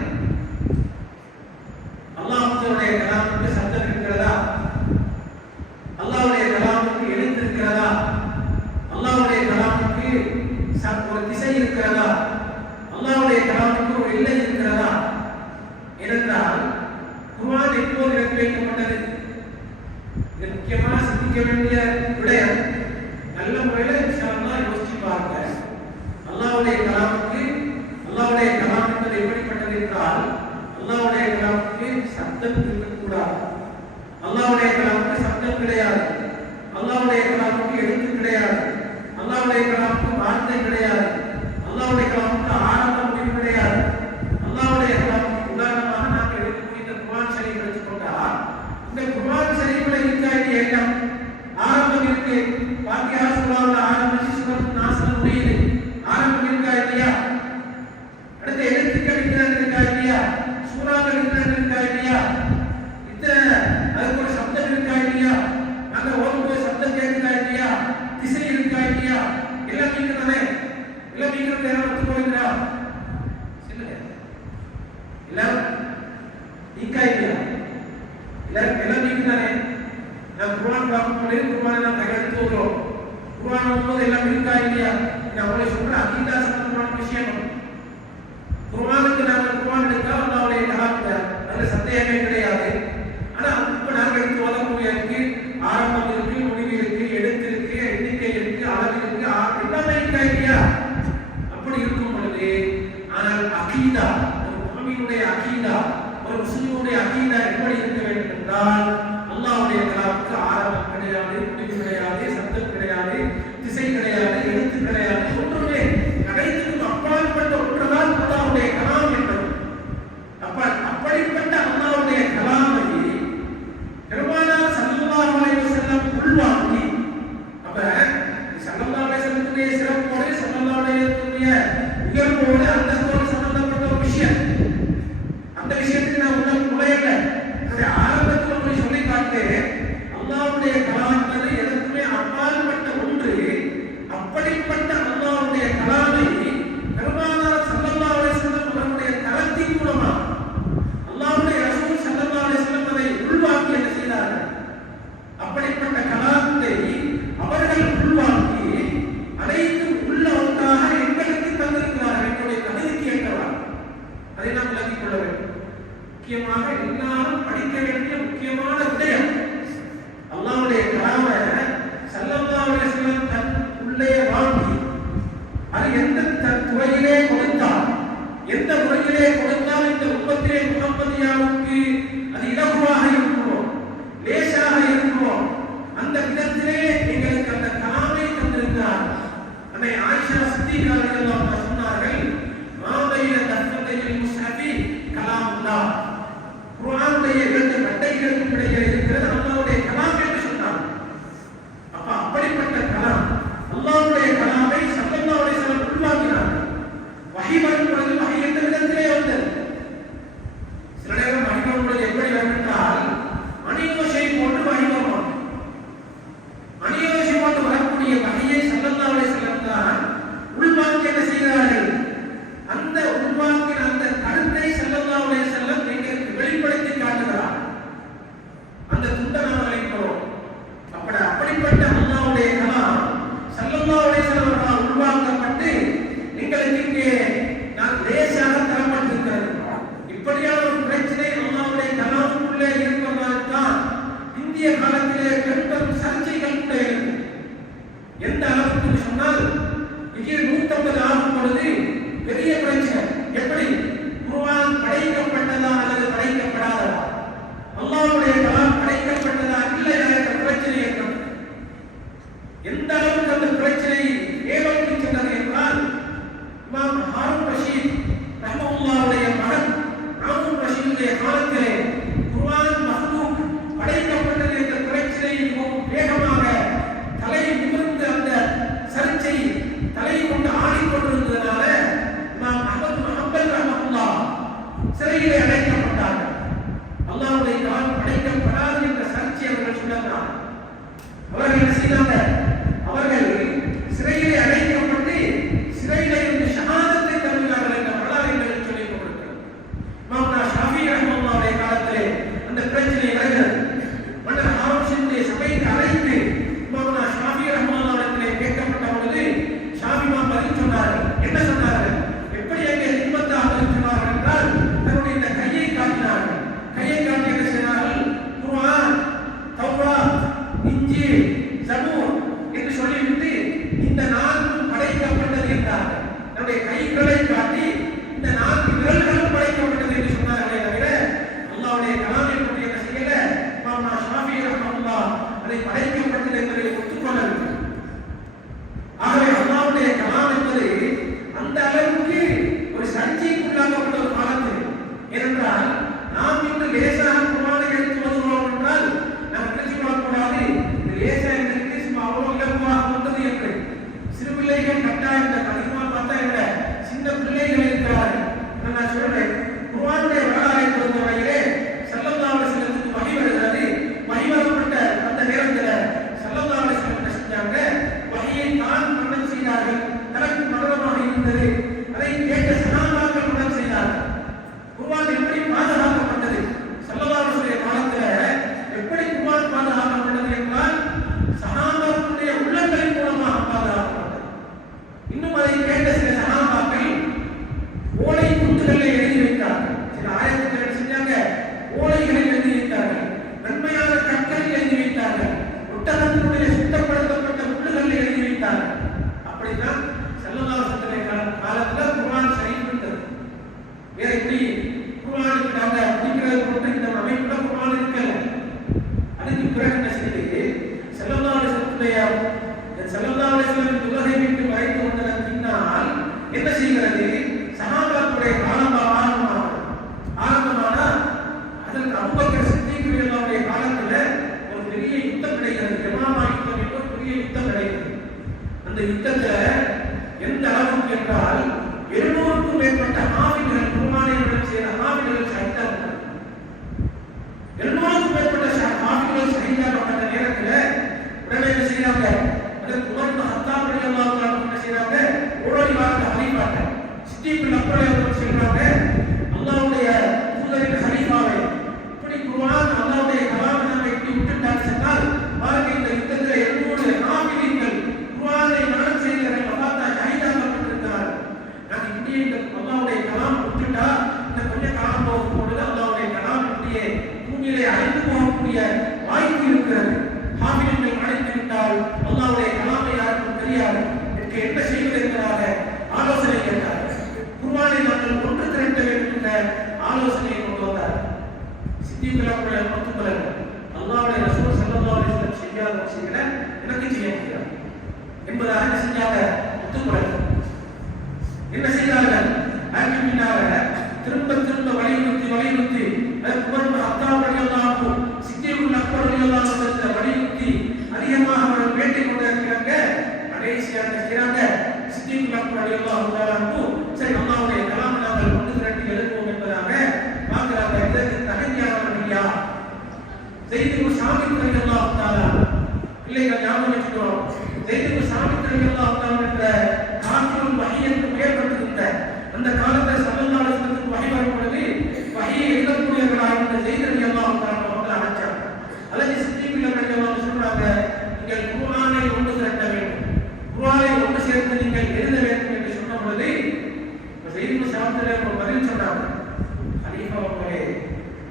அல்லாஹ்வுடைய கலாமுக்கு சத்தம் இருக்கிறதா? அல்லாஹ்வுடைய கலாமுக்கு எழுத்து இருக்கிறதா? அல்லாஹ்வுடைய கலாமுக்கு ஒரு திசை இருக்கிறதா? அல்லாஹ்வுடைய கலாமுக்கு ஒரு எல்லை இருக்கிறதா? ஏனென்றால் குர்ஆன் எப்போது இறக்கி வைக்கப்பட்டது? இது முக்கியமாக சிந்திக்க வேண்டிய விடயம். நல்ல முறையில் இன்ஷா அல்லாஹ் யோசிச்சு பாருங்க. அல்லாஹ்வுடைய கலாமுக்கு அல்லாஹ்வுடைய கலாம் என்பது எப்படிப்பட்டது என்றால் அல்லாஹ்வுடைய கலாமுக்கு சப்தம் இருக்கக்கூடாது. அல்லாஹ்வுடைய கலாமுக்கு சப்தம் கிடையாது. அல்லாஹ்வுடைய கலாமுக்கு எழுத்து கிடையாது. அல்லாஹ்வுடைய கலாமுக்கு வார்த்தை கிடையாது. அல்லாஹ்வுடைய கலாமுக்கு ஆரம்ப முடிவு கிடையாது. அல்லாஹ்வுடைய கலாமுக்கு உதாரணமாக நாங்கள் எடுக்கக்கூடிய இந்த குர்ஆன் ஷரீஃப் எடுத்துக்கொண்டால் இந்த குர்ஆன் ஷரீஃபில் இருக்க வேண்டிய எண்ணம் ஆரம்பம் இருக்கு. பாத்தியா சூராவுல மீக்கிறது யாரும் ஒத்துக்கொள்கிறா? சொல்லுங்க. எல்லாம் நீக்கா இல்லையா? எல்லாம் நீக்குதானே? நான் குர்ஆன் பார்க்கும்போது குர்ஆனை நான் கையெழுத்து ஓதுறோம். குர்ஆன் ஓதும்போது எல்லாம் நீக்கா இல்லையா? நான் உங்களை சொல்ற அகீதா சம்பந்தமான விஷயம். குர்ஆனுக்கு நாங்கள் குர்ஆன் எடுத்தா அல்லாஹ்வுடைய கலாம்ல அதுல சந்தேகமே கிடையாது. ஆனா இப்ப நாங்கள் எடுத்து ஓதக்கூடிய இருக்கு, ஆரம்பம் இருக்கு, முடிவு இருக்கு, எழுத்து இருக்கு, எண்ணிக்கை இருக்கு, அளவு இருக்கு, எல்லாமே இருக்கா இல்லையா? அப்படி இருக்கும் பொழுது ஆனால் அகீதா, ஒரு முஃமினுடைய அகீதா, ஒரு முஸ்லிமுடைய அகீதா எப்படி இருக்க வேண்டும் என்றால் அல்லாஹ்வுடைய கலாமுக்கு ஆரம்பம் கிடையாது, முடிவு கிடையாது, சத்தம் கிடையாது, திசை கிடையாது, எழுத்து கிடையாது, ஒன்றுமே அனைத்துக்கும் அப்பாற்பட்ட ஒன்றுதான் அல்லாஹ்வுடைய கலாம் என்பது. அப்படிப்பட்ட அல்லாஹ்வுடைய கலாமை பெருமானார் ஸல்லல்லாஹு அலைஹி வஸல்லம் உள்வாங்கி, அப்ப ஸல்லல்லாஹு அலைஹி வஸல்லத்துடைய சிறப்போடு ஸல்லல்லாஹு அலைஹி வஸல்லத்துடைய உயர்வோடு அந்தஸ்தோடு சம்பந்தப்பட்ட ஒரு விஷயம். அந்த விஷயத்துக்கு நான் உள்ள நுழையல. என்னுடைய ஆரம்பத்தில் உங்களுக்கு சொல்லி காட்டேன். அல்லாஹ்வுடைய கலாம் என்பது எதற்குமே அப்பாற்பட்ட ஒன்று. அப்படிப்பட்ட அல்லாஹ்வுடைய கலாமை பெருமானார் ஸல்லல்லாஹு அலைஹி வஸல்லம் அவருடைய கரத்தின் மூலமாக அல்லாஹ்வுடைய ரசூல் ஸல்லல்லாஹு அலைஹி வஸல்லம் அதை உள்வாங்கி என்ன செய்தார்கள்? அப்படிப்பட்ட கலாத்தை அவர்கள் உள்வாங்கி அனைத்தும் உள்ள ஒன்றாக எங்களுக்கு தந்திருக்கிறார்கள். எங்களுடைய தகுதிக்கு ஏற்றவாறு அதை நாம் விளங்கிக் கொள்ள வேண்டும். முக்கியமாக எல்லாரும் படிக்க வேண்டிய முக்கியமான விடயம் அல்லாஹ்வுடைய கலாமை ஸல்லல்லாஹு அலைஹி வஸல்லம் தன் உள்ளே வாங்கி அது எந்த துறையிலே கொடுத்தால், எந்த முறையிலே கொடுத்தால் இந்த உம்மத்திலே முஹம்மதியாவுக்கு அது இலகுவாக இருக்குமோ, லேசாக இருக்குமோ, அந்த விதத்திலே எங்களுக்கு அந்த கலாமை தந்திருக்கிறார். அன்னை ஆயிஷா சித்திகா ரலியல்லாஹு அன்ஹா சொன்னார்கள், மாபைன தஃபதையில் முஸ்ஹபி கலாமுல்லாஹ், குர்ஆனுடைய இரண்டு கட்டைகளுக்கு இடையே இருக்கிறது அல்லாஹ்வுடைய கலாம் என்று சொன்னார். அப்ப அப்படிப்பட்ட கலாம் அல்லாஹ்வுடைய கலாமை ஸல்லல்லாஹு அலைஹி வஸல்லம் உள்வாங்கினார். வஹீ வரும் பொழுது வஹீ எந்த விதத்திலே வந்தது? சில நேரம் வஹீ வரும் பொழுது எப்படி வரும் என்றால் அணியோசை போன்று வஹீ வரும். அணியோசை போன்று வரக்கூடிய வஹீயை ஸல்லல்லாஹு அலைஹி வஸல்லம் தான் உள்வாங்கி என்ன செய்கிறார்கள்? அந்த உள்வாங்கின அந்த கருத்தை ஸல்லல்லாஹு அலைஹி வஸல்லம் எங்களுக்கு வெளிப்படுத்தி காட்டுகிறார். அந்த துண்டை நாம் வைக்கிறோம். அப்படிப்பட்ட அல்லாஹ்வுடைய கலாம் ஸல்லல்லாஹு அலைஹி வஸல்லம் உள்வாங்கப்பட்டு எங்களுக்கு இங்கே நான் லேசாக தரப்பட்டிருக்கிறது. இப்படியான ஒரு பிரச்சனை அல்லாஹ்வுடைய கலாமுக்குள்ளே இருப்பதால் தான் இந்திய காலத்திலே பெரும் சர்ச்சைகள் கூட இருக்கு. எந்த அளவுக்கு சொன்னால் இங்கே 150 ஆகும் பொழுது பெரிய பிரச்சனை. எப்படி? குர்ஆன் படைக்கப்பட்டதா அல்லது படைக்கப்படாததா? அல்லாஹ்வுடைய கலாம் படைக்கப்பட்டதா இல்லையா என்ற பிரச்சனை ஏற்பட்டது. எந்த அளவுக்கு அந்த பிரச்சனை ஏவலுக்கு சென்றது என்றால் இமாம் ஹாரூன் ரஷீத் ரஹ்மத்துல்லாஹுடைய மகன் ஹாரூன் ரஷீதுடைய காலத்திலே குர்ஆன் மஹ்லூக் படைக்கப்பட்டது என்ற பிரச்சனை வேகமாக தலை நிமிர்ந்து அந்த சர்ச்சை தலை கொண்டு ஆடிக்கொண்டிருந்ததனால இமாம் அஹ்மத் பின் ஹம்பல் ரஹ்மத்துல்லாஹ் சிறையிலே அடைக்கப்பட்டார்கள். அல்லாஹ்வுடைய கலாம் படைக்கப்படாது என்ற சர்ச்சை அவர்கள் சொன்னார்கள். அவர்கள் என்ன செய்தாங்க? அவர்கள் சிறையிலே அடைக்கப்பட்டு சிறையிலே இருந்து ஷஹாதத்தை தருகிறார்கள் என்ற வரலாறு எங்களுக்கு சொல்லிக் கொடுக்கிறது. இமாம் ஷாஃபி ரஹ்மத்துல்லாஹுடைய காலத்திலே அந்த பிரச்சனை வருகிறது. மன்னர் ஹாரூன் ரஷீதுடைய சபைக்கு அழைத்து இமாம் ஷாஃபி ரஹ்மத்துல்லாஹுவிடத்திலே கேட்கப்பட்ட பொழுது ஷாஃபி இமாம் பதில் சொன்னார்கள். என்ன சொன்னார்கள்? எப்படி அங்கே ஹிக்மத்தாக பதில் சொன்னார்கள் என்றால் தன்னுடைய இந்த கையை காட்டினார்கள். கையை காட்டி என்ன செய்தார்கள்? குர்ஆன், தௌராத், இன்ஜீல், ஜபூர் என்று சொல்லிவிட்டு இந்த 4 படைக்கப்பட்டது என்றார்கள். தன்னுடைய கைகளை காட்டி இந்த 4 விரல்களும் படைக்கப்பட்டது என்று சொன்னார்களே தவிர அல்லாஹ்வுடைய கலாமை பற்றி என்ன செய்யல. இமாம் ஷாஃபி ரஹ்மத்துல்லாஹ் அதை படைக்கப்பட்டது என்பதை ஒத்துக்கொள்ளவில்லை. ஆகவே அல்லாஹ்வுடைய கலாம் என்பது அந்த அளவுக்கு ஒரு சர்ச்சைக்குள்ளாக்கப்பட்ட ஒரு காலத்தில். ஏனென்றால் நாம் இன்று லேசாக குர்ஆனை எடுத்து வருகிறோம் என்றால் நாம் நினைச்சு கொள்ளக்கூடாது இந்த லேசா எங்களுக்கு சும்மா அவ்வளவு இலகுவாக வந்தது என்று. சிறு பிள்ளைகள் கட்டாயம் அதிகமாக பார்த்தா விட சின்ன பிள்ளைகள் இருக்கிறார்கள். நான் சொல்றேன், குர்ஆனுடைய வரலாறை பொறுத்தவரையிலே ஸல்லல்லாஹு அலைஹி வஸல்லத்துக்கு வஹீ வருகிறது. வஹீ வரப்பட்ட அந்த நேரத்தில் ஸல்லல்லாஹு அலைஹி வஸல்லம் என்ன செஞ்சாங்க? வஹீயை தான் மரணம் செய்தார்கள். தனக்கு மரணமாக இருந்த வந்தது, அதை கேட்ட சஹாபாக்கள் உடன் செய்தார்கள். குர்ஆன் எப்படி பாதுகாக்கப்பட்டது, ஸல்லல்லாஹு அலைஹி வஸல்லம் காலத்துல எப்படி குர்ஆன் பாதுகாக்கப்பட்டது என்றால் சஹாபாக்களுடைய உள்ளங்களின் மூலமாக பாதுகாக்கப்பட்டது. இன்னும் அதை கேட்ட சில சஹாபாக்கள் ஓலை துண்டுகளை எழுதி வைத்தார்கள். சில ஆயத்துக்கள் என்ன செஞ்சாங்க, ஓலைகளில் எழுதி வைத்தார்கள், நன்மையான கற்களில் எழுதி வைத்தார்கள், ஒட்டகத்தினுடைய சுத்தப்படுத்தப்பட்ட முள்ளுகளில் எழுதி வைத்தார்கள். அப்படிதான் ஸல்லல்லாஹு அலைஹி வஸல்லம் காலத்துல குர்ஆன் சரிவிட்டது. வேற எப்படி குர்ஆனுக்கு நாங்க படிக்கிறது போன்ற இந்த அமைப்புல குர்ஆன் இருக்கல. அதுக்கு பிறகு என்ன செய்யுது, ஸல்லல்லாஹு அலைஹி வஸல்லம் உலகை விட்டு மறைந்து கொண்டதன் பின்னால் என்ன செய்கிறது, சஹாபாக்களுடைய காலம் ஆரம்பமானா அதற்கு அபூபக்கர் சித்தீக் ரலியல்லாஹு காலத்துல ஒரு பெரிய யுத்தம் கிடைக்கிறது. யமாமா யுத்தம் என்ற ஒரு பெரிய யுத்தம் கிடைக்கிறது. அந்த யுத்தத்துல எந்த அளவுக்கு என்றால் 700க்கும் மேற்பட்ட ஹாஃபிஸ்கள், குர்ஆனிடம் செய்த ஹாஃபிஸ்கள் ஷஹீதாக்கப்பட்டார்கள். 700க்கும் மேற்பட்ட ஹாஃபிஸ்கள் ஷஹீதாக்கப்பட்ட நேரத்துல உடனே என்ன செய்யறாங்க, அதற்கு உமர் இப்னு ஹத்தாப் ரலியல்லாஹு அன்ஹு என்ன செய்யறாங்க, ஓடோடி வாங்க ஹலீஃபாட்ட சித்தீக் அக்பர் அவர்கள் சொல்றாங்க, அல்லாஹ்வுடைய தூதரின் ஹலீஃபாவே, இப்படி குர்ஆன் அல்லாஹ்வுடைய கலாமை நாம இப்படி விட்டுட்டான்னு சொன்னால் பாருங்க, இந்த யுத்தத்துல 700 ஹாஃபிஸ்கள் குர்ஆனை மரணம் செய்தவர்கள் பார்த்தா ஷஹீதாக்கப்பட்டிருக்கிறார்கள். நாங்க இப்படியே இந்த அல்லாஹ்வுடைய கலாம் விட்டுட்டா இந்த கொஞ்ச காலம் போகும் பொழுது அல்லாஹ்வுடைய கலாம் இப்படியே பூமியிலே அழிந்து போகக்கூடிய வாய்ப்பு இருக்கிறது. ஹாஃபிஸ்கள் அழிந்து விட்டால் அல்லாஹ்வுடைய கலாமை யாருக்கும் தெரியாது. இதற்கு என்ன செய்வது என்பதாக ஆலோசனை கேட்டார்கள். குர்ஆனை நாங்கள் ஒன்று திரட்ட வேண்டும் என்ற ஆலோசனையை கொண்டு வந்தார். சித்தீக் அக்பர் மட்டுமல்ல, அல்லாஹ்வுடைய ரசூல் ஸல்லல்லாஹு அலைஹி வஸல்லம் செய்யாத விஷயங்களை எனக்கு செய்ய முடியாது என்பதாக என்ன செஞ்சாங்க, ஒத்துக்கொள்ள என்ன செய்தார்கள், அதுக்கு பின்னால திரும்ப திரும்ப வலியுறுத்தி அதற்கு உமர் இப்னு ஹத்தாப் ரலியல்லாஹு அன்ஹு சித்தீக் அக்பர் ரலியல்லாஹு அன்ஹு வலியுறுத்தி அதிகமாக அவர்கள் வேண்டிக் கொண்டிருக்கிறாங்க. கடைசியாக செய்றாங்க, சித்தீக் அக்பர் ரலியல்லாஹு அன்ஹு சரி அல்லாஹ்வுடைய கலாமை நாங்கள் ஒன்று திரட்டி எழுதுவோம் என்பதாக பார்க்கிறாங்க. இதற்கு தகுதியானவர்கள் யார்? ஸைத் இப்னு சாபித் ரலியல்லாஹு தஆலா பிள்ளைகள் ஞாபகம் வச்சுக்கிறோம். ஸைத் இப்னு சாபித் ரலியல்லாஹு தஆலா என்ற காஃபிருல் வஹி என்று பெயர் பெற்றிருந்த அந்த காலத்தில் ஸல்லல்லாஹு அலைஹி வஸல்லம் வஹி வரும் பொழுது வஹியை எழுதக்கூடியவர்களாக இருந்த ஸைத் ரலியல்லாஹு தஆலா அவர்களை அழைச்சாங்க. அல்லது சித்தீக் ரலியல்லாஹு சொல்றாங்க, நீங்கள் குர்ஆனை ஒன்று திரட்ட வேண்டும், குர்ஆனை ஒன்று சேர்த்து நீங்கள் எழுத வேண்டும் என்று சொன்ன பொழுது ஸைத் இப்னு சாபித் ஒரு பதில் சொன்னாங்க, ஹலீஃபா அவர்களே,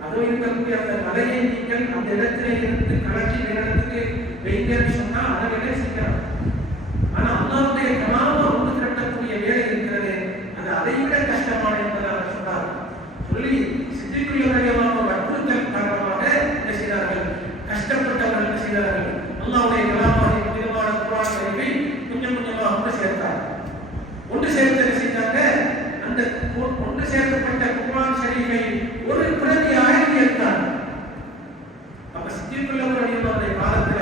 அதோ இருக்கக்கூடிய அந்த மலையை நீங்கள் அந்த இடத்திலே இருந்து கலக்கி இடத்துக்கு வைங்கன்னு சொன்னா அதை விட சீக்கிரம். ஆனா அல்லாஹ்வுடைய கலாமை ஒன்று திரட்டக்கூடிய வேலை இருக்கிறது, அது அதை விட கஷ்டமான என்பதாக சொன்னார். சொல்லி சித்தீக் ரலியல்லாஹு வற்புறுத்தல் காரணமாக என்ன செய்தார்கள், கஷ்டப்பட்டவர்கள் என்ன செய்தார்கள், அல்லாஹ்வுடைய கலாமாவை புனிதமான குர்ஆன் ஷரீஃபை கொஞ்சம் கொஞ்சமாக ஒன்று சேர்த்தார். ஒன்று சேர்த்து என்ன செய்தாங்க, அந்த ஒன்று சேர்க்கப்பட்ட குர்ஆன் ஷரீஃபை ஒரு பிரதியாக எடுத்தார். அப்ப சித்தீக் ரலியல்லாஹு காலத்துல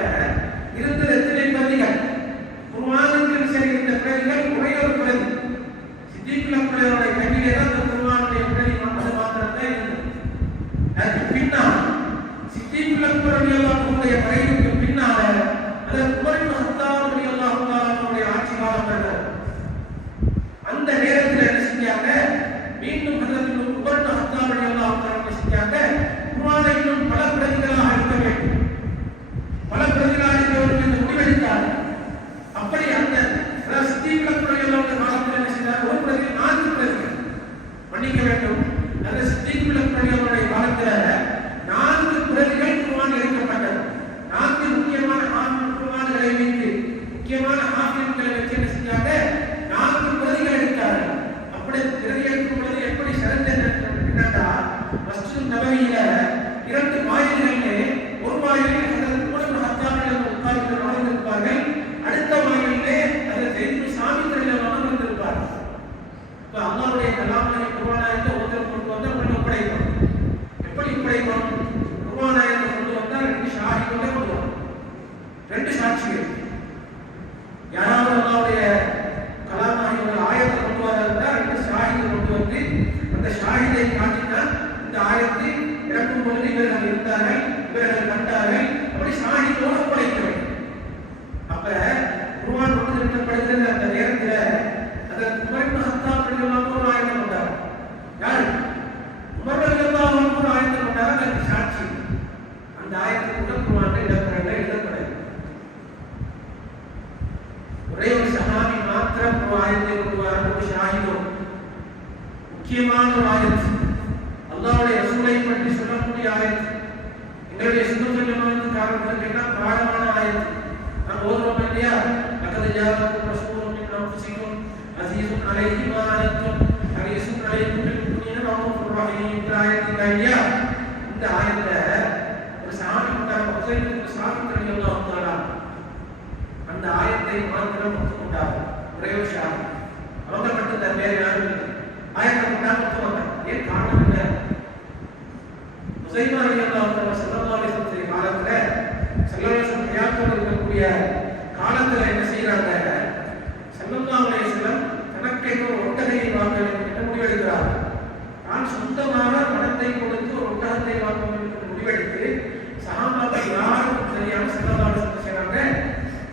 இருந்த எத்தனை பிரதிகள், குர்ஆனுக்கு சரி இந்த பிரதிகள் ஒரே ஒரு பிரதி. சித்தீக் ரலியல்லாஹு கையிலே தான் அந்த குர்ஆனுடைய பிரதி அது மாத்திரம் தான் இருந்தது. அதுக்கு பின்னால் சித்தீக் ரலியல்லாஹு மறைவுக்கு பின்னால அதற்கு உமர் இப்னு ஹத்தாப் ரலியல்லாஹு தஆலாவுடைய ஆட்சி காலம் வந்தது. அந்த நேரத்தில் என்ன செஞ்சாங்க, மீண்டும் ஹஜ்ரத் உமர் இப்னு ஹத்தாப் ரலியல்லாஹு தஆலா என்ன செஞ்சாங்க, குர்ஆனை இன்னும் பல பிரதிகளாக இருக்க வேண்டும், பல பிரதிகளாக இருக்க வேண்டும் என்று முடிவெடுத்தார். அப்படி அந்த சித்தீக் ரலியல்லாஹு காலத்தில் என்ன செய்தார், ஒரு பிரதி 4 பிரதிகள் மன்னிக்க வேண்டும். அந்த சித்தீக் ரலியல்லாஹு காலத்தில் 4 பிரதிகள் குர்ஆன் எழுதப்பட்டது. 4 முக்கியமான குர்ஆன்களை வைத்து முக்கியமான ஹாஃபிஸ்களை வச்சு என்ன செஞ்சாங்க, 4 பிரதிகள் எடுத்தார்கள். அப்படி பிரதி எடுக்கும் பொழுது எப்படி சிறந்த என்னன்னா, மஸ்ஜித் நபவியில 2 வாயில்களிலே ஒரு வாயிலில் ஹஜ்ரத் உமர் இப்னு ஹத்தாப் ரலியல்லாஹு அமர்ந்திருப்பார்கள், அடுத்த வாயிலிலே ஹஜ்ரத் ஸைத் இப்னு சாபித் ரலியல்லாஹு அமர்ந்திருப்பார்கள். இப்ப அல்லாஹ்வுடைய கலாமை குர்ஆனாயத்தை ஒருத்தர் கொண்டு வந்து ஒன்று ஒப்படைக்கணும். எப்படி ஒப்படைக்கணும், குர்ஆனாயத்தை கொண்டு வந்தால் 2 ஷாஹிதோட கொண்டு வரணும், 2 சாட்சிகள். யாராவது அல்லாஹ்வுடைய கலாமாய் ஒரு ஆயத்தை கொண்டு வரதா 2 ஷாஹிதை கொண்டு வந்து அந்த ஷாஹிதை காட்டினால் இந்த ஆயத்தை இறக்கும் பொழுது இவர்கள் இருந்தார்கள், மாத்திரம் ஒரு ஆயத்தை கொண்டு வர ஷாஹிதும் முக்கியமான ஒரு ஆயத்து, அல்லாஹ்வுடைய ரசூலை பற்றி சொல்லக்கூடிய ஆயத்து, எங்களுடைய சுன்னத்துல் ஜமாஅத்துக்காரர்கள் கேட்டால் பாடமான ஆயத்து. நாம் ஓதுறோம் இல்லையா, லகத் ஜாஅக்கும் ரசூலுன் மின் அன்ஃபுசிக்கும் அஸீஸுன் அலைஹி மா அனித்தும் ஹரீஸுன் அலைக்கும் பில் முஃமினீன ரഊஃபுர் ரஹீம். இந்த ஆயத்து இல்லையா, இந்த ஆயத்தை ஒரு சஹாபி கொண்டார், ஹுசைன் இப்னு சாபித் ரலியல்லாஹு தஆலா அந்த ஆயத்தை மாத்திரம் ஒத்துக்கொண்டார். ஒரே ஒரு ஷாஹி அவங்க மட்டும் தான், வேற யாரும் இல்லை. ஆயத்தை கொண்டார் ஒத்துக்கொண்டார். ஏன் காரணம் என்ன? ஹுசைன் ரலியல்லாஹு தஆலா ஸல்லல்லாஹு அலைஹி வஸல்லம் காலத்துல ஸல்லல்லாஹு அலைஹி வஸல்லம் ஹயாத்தோட இருக்கக்கூடிய காலத்துல என்ன செய்யறாங்க, ஸல்லல்லாஹு அலைஹி வஸல்லம் தனக்கு ஒரு ஒட்டகையை வாங்க வேண்டும் என்று முடிவெடுக்கிறார். நான் சொந்தமாக பணத்தை கொடுத்து ஒரு ஒட்டகத்தை வாங்க வேண்டும் என்று முடிவெடுத்து சஹாபாக்கள் யாரும் தெரியாம ஸல்லல்லாஹு அலைஹி வஸல்லம் செய்றாங்க,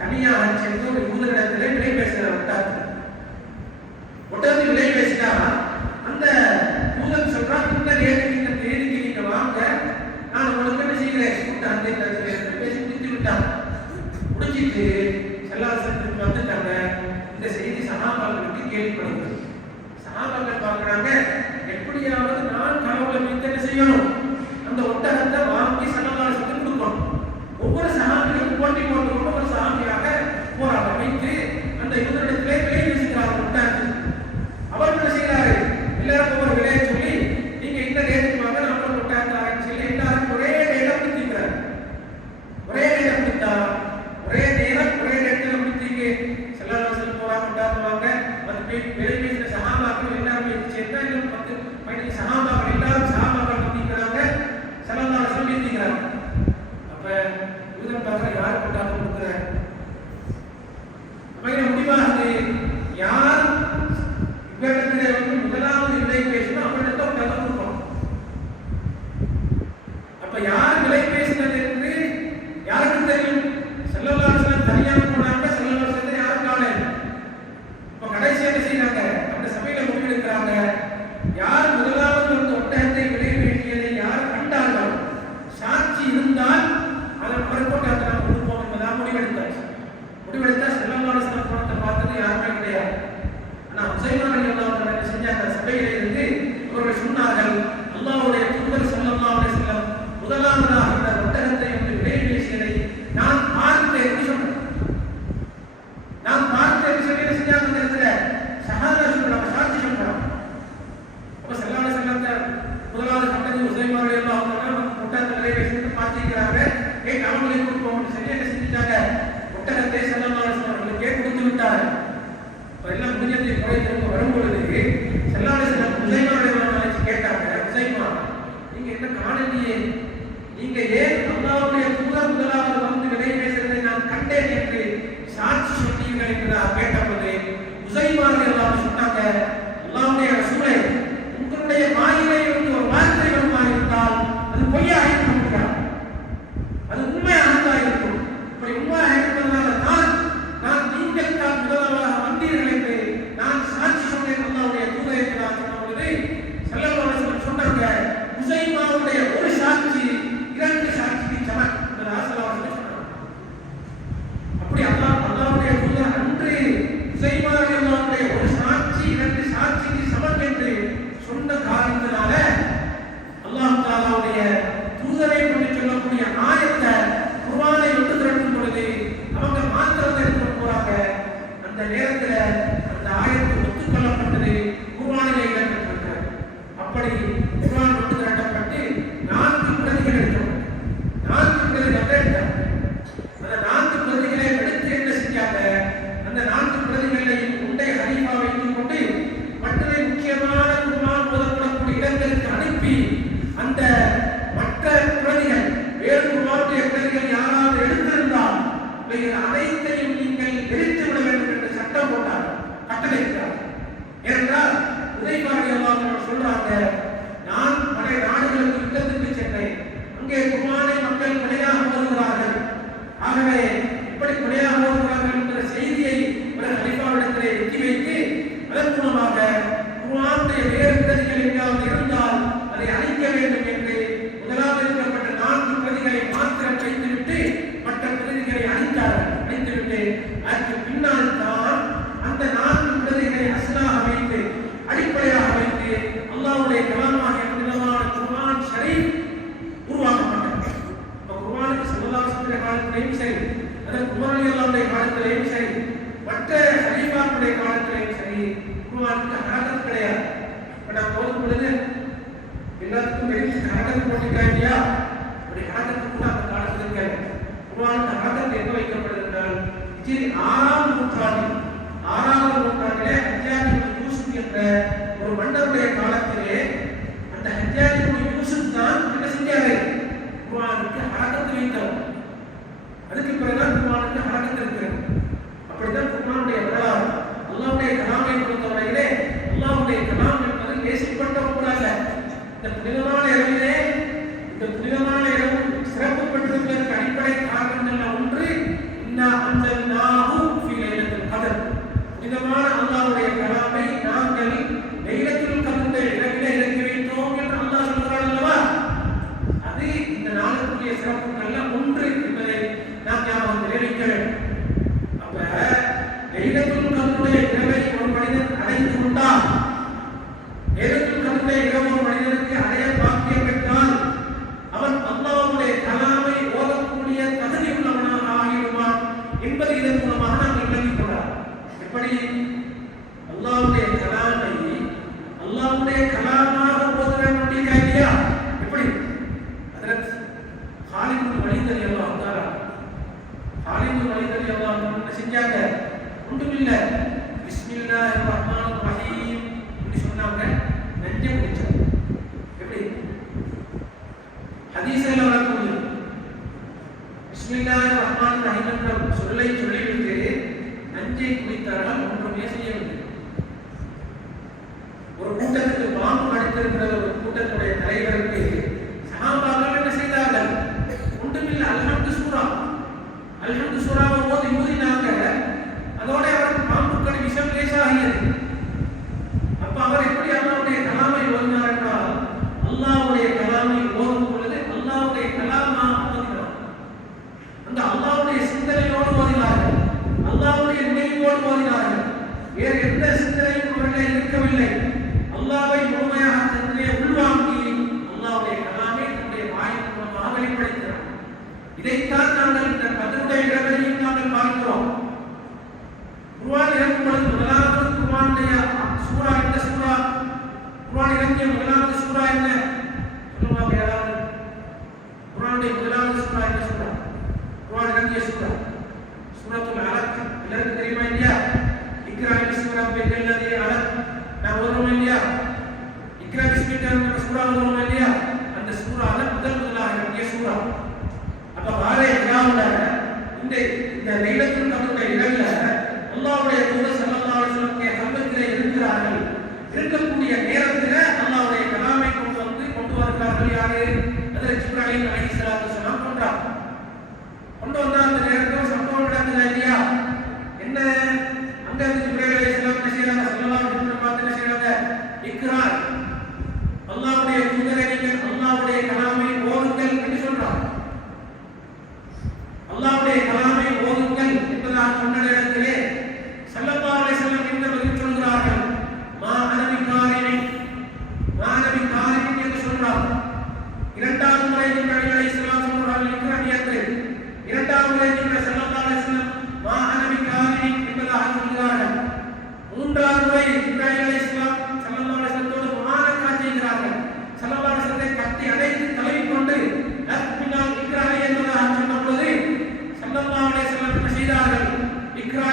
தனியாக சென்று ஒரு யூதரிடத்திலே விலை பேசுகிறார். ஒட்டகத்தை விலை பேசினா அந்த யூதன் சொல்றான், இந்த ரேட்டுக்கு இந்த தேதிக்கு நீங்க வாங்க, நான் உங்களுக்கு என்ன செய்கிறேன் அந்த பேசி முடித்து விட்டான். முடிச்சிட்டு செல்லாசத்துக்கு வந்துட்டாங்க. இந்த செய்தி சஹாபாக்களுக்கு கேள்விப்படுகிறது. சஹாபாக்கள் பார்க்கிறாங்க, எப்படியாவது நான் கனவுல மீது என்ன செய்யணும், அந்த ஒட்டகத்தை வாங்கி சல்லல்லாஹு கொடுக்கணும். ஒவ்வொரு சஹாபிகளும் போட்டி போட்டு ஒவ்வொரு சஹாபியாக போறாங்க. வைத்து அந்த யூதரிடத்திலே விலை பேசுகிறார்கள் ஒட்டகத்தை. அவர் என்ன செய்கிறாரு, எல்லாரும் ஒவ்வொரு விலையை சொல்லி நீங்க இந்த ரேட்டுக்கு வாங்க, நான் ஒட்டகத்தை சொல்லி எல்லாரும் ஒரே ரேட்டை முடித்திருக்கிறார். ஒரே ரேட்டை முடித்தா ஒரே நேரம் ஒரே ரேட்டில் முடித்தீங்க. ஸல்லல்லாஹு அலைஹி வஸல்லம் போறாங்க, ஒட்டகத்தை வாங்க. வந்து விலை பேசின சஹாபாக்கள் எல்லாரும் பேசி சேர்த்தா இன்னும் 10 சஹாபாக்கள் எல்லாரும் சஹாபாக்கள் முடிக்கிறாங்க. ஸல்லல்லாஹு அலைஹி வஸல்லம் முடிக்கிறாங்க. அப்ப யூதன் பார்க்க யார் ஒட்டகத்தை கொடுக்குறாங்க, அப்ப முடிவாகுது யார் இவரிடத்திலே வந்து முதலாவது விலை பேசணும் அவரிடத்தை ஒட்டகத்தை கொடுக்கணும். அப்ப யார் விலை பேசினது என்று யாருக்கு தெரியும்? ஸல்லல்லாஹு அலைஹி வஸல்லம் தனியாக போனாங்க, ஸல்லல்லாஹு அலைஹி வஸல்லம் யாரும் காணல. இப்ப கடைசி என்ன செய்யறாங்க, அந்த சபையில முடிவெடுக்கிறாங்க, யார் முதலாவது வந்து ஒட்டகத்தை விலை பேசியதை யார் கண்டார்கள், சாட்சி இருந்தால் அதன் பிறகு அதை நாம் கொடுப்போம் என்பதாக முடிவெடுத்தாச்சு. முடிவெடுத்தா ஸல்லல்லாஹு அலைஹி வஸல்லம் பணத்தை பார்த்தது யாருமே கிடையாது. ஆனா ஹுசைன் ரலியல்லாஹு தஆலா என்ன செஞ்சாங்க, சபையில இருந்து அவர்கள் சொன்னார்கள், அல்லாஹ்வுடைய தூதர் ஸல்லல்லாஹு அலைஹி வஸல்லம் முதலாவதாக இந்த ஒட்டகத்தை வந்து விலை பேசியதை நான் பார்த்தேன் என்று சொன்னார். நான் பார்த்தேன் என்று சொல்லி என்ன செஞ்சாங்க, அந்த இடத்துல ஷஹாதா சொல்றாங்க, சாட்சி சொல்றாங்க. அப்ப ஸல்லல்லாஹு அலைஹி வஸல்லம் முதலாவது கட்டத்தில் ஹுசைன் ரலியல்லாஹு தஆலா ஒட்டகத்தை விலை பேசிட்டு பார்த்திருக்கிறாங்க. அவங்களே கொடுப்போம் சொல்லி என்ன செஞ்சுட்டாங்க, ஒட்டகத்தை ஸல்லல்லாஹு அலைஹி வஸல்லம் அவர்களுக்கே கொடுத்து விட்டார். எல்லாம் புனிதத்தை குறை திரும்ப வரும்பொழுது ஸல்லல்லாஹு அலைஹி வஸல்லம் ஹுசைன் கேட்டாங்க, ஹுசைமா நீங்க என்ன காணலையே, நீங்க ஏன் அல்லாஹ்வுடைய தூதர் முதலாவது வந்து விலை பேசுவதை நான் கண்டேன் என்று சாட்சி சொன்னீர்கள் என்று கேட்டபோது ஹுசைமா ரலியல்லாஹு சொன்னாங்க, அல்லாஹ்வுடைய ரசூலே, உங்களுடைய வாயிலே இருந்து ஒரு வார்த்தை வந்தால் அது பொய்யாக இருக்கும், அது உண்மையாக இருக்கும். இப்படி உண்மையாக இருப்பதனால நான் நீங்கள் தான் முதலாவதாக வந்தீர்கள் என்று நான் சாட்சி சொன்னேன் அல்லாஹ்வுடைய தூதர் என்று நான் சொன்னபொழுது ஸல்லல்லாஹு அலைஹி வஸல்லம் சொன்னாங்க, ஹுசைமாவுடைய ஒரு சாட்சி 2 சாட்சிக்கு சமம் என்று ஸல்லல்லாஹு அலைஹி வஸல்லம் சொன்னாங்க. அப்படி அல்லாஹ்வுடைய தூதர் அன்று ஹுசைமா ரலியல்லாஹுடைய ஒரு சாட்சி 2 சாட்சிக்கு சமம் என்று சொன்ன காரணத்தினால அல்லாஹ் தஆலாவுடைய தூதரை பற்றி சொல்லக்கூடிய ஆயத்தை குர்ஆனை எடுத்து திரட்டும் பொழுது அவங்க மாத்திரத்தை எடுத்து போறாங்க. அந்த நேரத்தில் அந்த ஆயத்து ஒத்துக்கொள்ளப்பட்டது, குர்ஆனிலே இடம்பெற்றிருக்கிறது. அப்படி குர்ஆன் ஒத்து திரட்டப்பட்டு 4 பிரதிகள் எடுத்தோம். 4 பிரதிகள் எடுத்தாங்க. அந்த 4 பிரதிகளை எடுத்து என்ன செஞ்சாங்க, அந்த 4 பிரதிகளையும் உண்டை ஹலீஃபா வைத்துக் கொண்டு மற்ற முக்கியமான குர்ஆன் ஓதப்படக்கூடிய இடங்களுக்கு அனுப்பி அந்த மற்ற பிரதிகள் வேறு குர்ஆனுடைய பிரதிகள் யாராவது எடுத்திருந்தால் அனைத்தையும் நீங்கள் எரித்து விட வேண்டும் என்று சட்டம் போட்டார், கட்டளையிட்டார். ஏனென்றால் ஹுதைஃபா ரலியல்லாஹு அன்ஹு சொல்றாங்க, நான் பல நாடுகளுக்கு யுத்தத்துக்கு சென்றேன், அங்கே குர்ஆனை மக்கள் கொலையாக ஓதுகிறார்கள். ஆகவே இப்படி கொலையாக ஓதுகிறார்கள் என்ற செய்தியை ஒரு ஹலீஃபாவிடத்திலே எத்தி வைத்து அதன் மூலமாக குர்ஆனுடைய வேறு பிரதிகள் எங்காவது இருந்தால் அதை அழிக்க வேண்டும் என்று முதலாவது இருக்கப்பட்ட 4 பிரதிகளை மாத்திரம் வைத்துவிட்டு மற்ற பிரதிகளை அழித்தார்கள். அழித்துவிட்டு அதற்கு பின்னால் தான் அந்த 4 ஹரக்கத் போட்டிருக்கா இல்லையா? அப்படி ஹரக்கத்து கூட அந்த காலத்தில் இருக்காது. குர்ஆனுக்கு ஹரக்கத் எங்க வைக்கப்படுது என்றால் ஹிஜ்ரி 6ஆம் நூற்றாண்டிலே ஹஜ்ஜாஜ் இப்னு யூசுப் என்ற ஒரு மன்னருடைய காலத்திலே அந்த ஹஜ்ஜாஜ் இப்னு யூசுப் தான் என்ன செஞ்சாரு? குர்ஆனுக்கு ஹரக்கத் வைத்தார். அதுக்கு பிறகுதான் குர்ஆனுக்கு ஹரக்கத் இருக்கிறது. அப்படிதான் குர்ஆனுடைய வரலாறு. அல்லாஹ்வுடைய கலாமை பொறுத்தவரையிலே அல்லாஹ்வுடைய கலாம் என்பது பேசப்பட்ட ஒன்றாக இந்த புனிதமான இரவிலே இந்த புனிதமான இரவு சிறப்பு பெற்றிருப்பதற்கு அடிப்படை காரணங்கள் ஒன்று இன்னா அன்ஸல்நாஹு ஃபீ லைலத்துல் கத்ர். புனிதமான அல்லாஹ்வுடைய கலாமை நாங்கள் லைலத்துல் கத்ருடைய இரவிலே இறக்கி வைத்தோம் என்று அல்லாஹ் சொல்கிறான் அல்லவா? அது இந்த நாளுக்குரிய சிறப்புகள்ல ஒன்று என்பதை நாம் ஞாபகத்தில் வைக்க வேண்டும். அப்ப லைலத்துல் கத்ருடைய இரவை ஒரு மனிதன் அடைந்து கொண்டால், லைலத்துல் கத்ருடைய இரவு ஒரு மனிதனுக்கு அடைய பாக்கியம் பெற்றால் அவன் அல்லாஹ்வுடைய கலாமை ஓதக்கூடிய தகுதி உள்ளவனாக ஆகிடுவான் என்பதை இதன் மூலமாக நாம் விளங்கிக் கொள்ளலாம். எப்படி அல்லாஹ்வுடைய கலாமாக ஓதுற முடியுமா இல்லையா? எப்படி ஹஜ்ரத் காலித் பின் வலீத் ரலியல்லாஹு தஆலா என்ன செஞ்சாங்க? ஒன்றுமில்ல, பிஸ்மில்லாஹிர் ரஹ்மானிர் ரஹீம் இப்படி சொன்னாங்க, நெஞ்சை பிடிச்சாங்க. எப்படி ஹதீஸ்ல வரக்கூடிய பிஸ்மில்லாஹிர் ரஹ்மானிர் ரஹீம் என்ற சொல்லை சொல்லிவிட்டு நெஞ்சை பிடித்தார்கள். ஒன்றுமே செய்யவில்லை. ஒரு கூட்டத்துக்கு பாம்பு கடித்திருக்கிற ஒரு கூட்டத்துடைய தலைவருக்கு சஹாபாக்கள் என்ன செய்தார்கள்? ஒன்றுமில்லை, அல்ஹம்து சூராவை ஓதினாங்க. அதோட அவருக்கு பாம்பு கடி விஷம் லேசாகியது. அப்ப அவர் எப்படி அல்லாஹ்வுடைய கலாமை ஓதினார் என்றால், அல்லாஹ்வுடைய கலாமை ஓதும் பொழுது அல்லாஹ்வுடைய கலாமாக ஓதினார். அந்த அல்லாஹ்வுடைய சிந்தனையோடு ஓதினார்கள், அல்லாஹ்வுடைய நினைவோடு ஓதினார்கள். வேறு எந்த சிந்தனையும் அவர்களே இருக்கவில்லை. அல்லாஹ்வை முழுமையாக தன்னுடைய உள்வாங்கி அல்லாஹ்வுடைய கலாமை தன்னுடைய வாயின் மூலமாக வெளிப்படுத்தினார். இதைத்தான் நாங்கள் இந்த கத்ருடைய இரவிலையும் நாங்கள் பார்க்கிறோம். குர்ஆன் இறங்கும் பொழுது முதலாவது குர்ஆனுடைய சூரா என்ன சூரா? குர்ஆன் இறங்கிய முதலாவது சூரா என்ன சொல்லுவாங்க யாராவது? குர்ஆனுடைய முதலாவது சூரா என்ன சூரா? குர்ஆன் இறங்கிய சூரா சூரத்துல் அலக். எல்லாருக்கும் தெரியுமா இல்லையா? இக்ரா பிஸ்மி ரப்பிக்கல் லதீ அலக் நான் ஓதுறோம் இல்லையா? இக்ரா பிஸ்மிக என்ற சூரா ஓதுறோம் இல்லையா? அந்த சூரால முதலாக இறங்கிய சூரா. அப்ப வாரே இரவுல இந்த லைலத்துல் கத்ருடைய இரவுல அல்லாஹ்வுடைய தூதர் ஸல்லல்லாஹு அலைஹி வஸல்லம் சமூகத்திலே இருக்கிறார்கள். இருக்கக்கூடிய நேரத்துல அல்லாஹ்வுடைய கலாமை கொண்டு வருகிறார்கள். யாரு? ஹஜ்ரத் ஜிப்ரீல் அலைஹிஸ்ஸலாத்து வஸலாம் கொண்டு வந்தா அந்த நேரத்துல சம்பவம் நடக்குதா இல்லையா? என்ன அங்க ஜிப்ரீல் அலைஹிஸ்ஸலாம் என்ன செய்யறாங்க? ஸல்லல்லாஹு அலைஹி வஸல்லம் பார்த்து என்ன செய்யறாங்க? இக்ரா, அல்லாஹ்வுடைய தூதரை நீங்கள் அல்லாஹ்வுடைய கலாமை ஓதுங்கள் என்று சொல்றாங்க. அல்லாஹ்வுடைய கலாமை ஓதுங்கள் என்பதாக சொன்ன நேரத்திலே ஸல்லல்லாஹு அலைஹி வஸல்லம் என்ன பதில் சொல்கிறார்கள்? மா அனபிகாரின் என்று சொல்றாங்க. இரண்டாவது முறை ஜிப்ரீல் அலைஹிஸ்ஸலாம் சொல்றார்கள் இக்ரானியத்தை. இரண்டாவது முறை ஜிப்ரீல் ஸல்லல்லாஹு அலைஹி வஸல்லம் மா அனபிகாரின் என்பதாக சொல்கிறார்கள். மூன்றாவது முறை ஜிப்ரீல் அலைஹிஸ்ஸலாம் ஸல்லல்லாஹு அலைஹி வஸல்லத்தோடு முஆனகா செய்கிறார்கள். ஸல்லல்லாஹு அலைஹி வஸல்லத்தை கட்டி அணைத்து தழுவிக்கொண்டு அஸ்மினால் இக்ரானி என்பதாக சொன்ன பொழுது ஸல்லல்லாஹு அலைஹி வஸல்லம் என்ன செய்தார்கள்? இக்ரா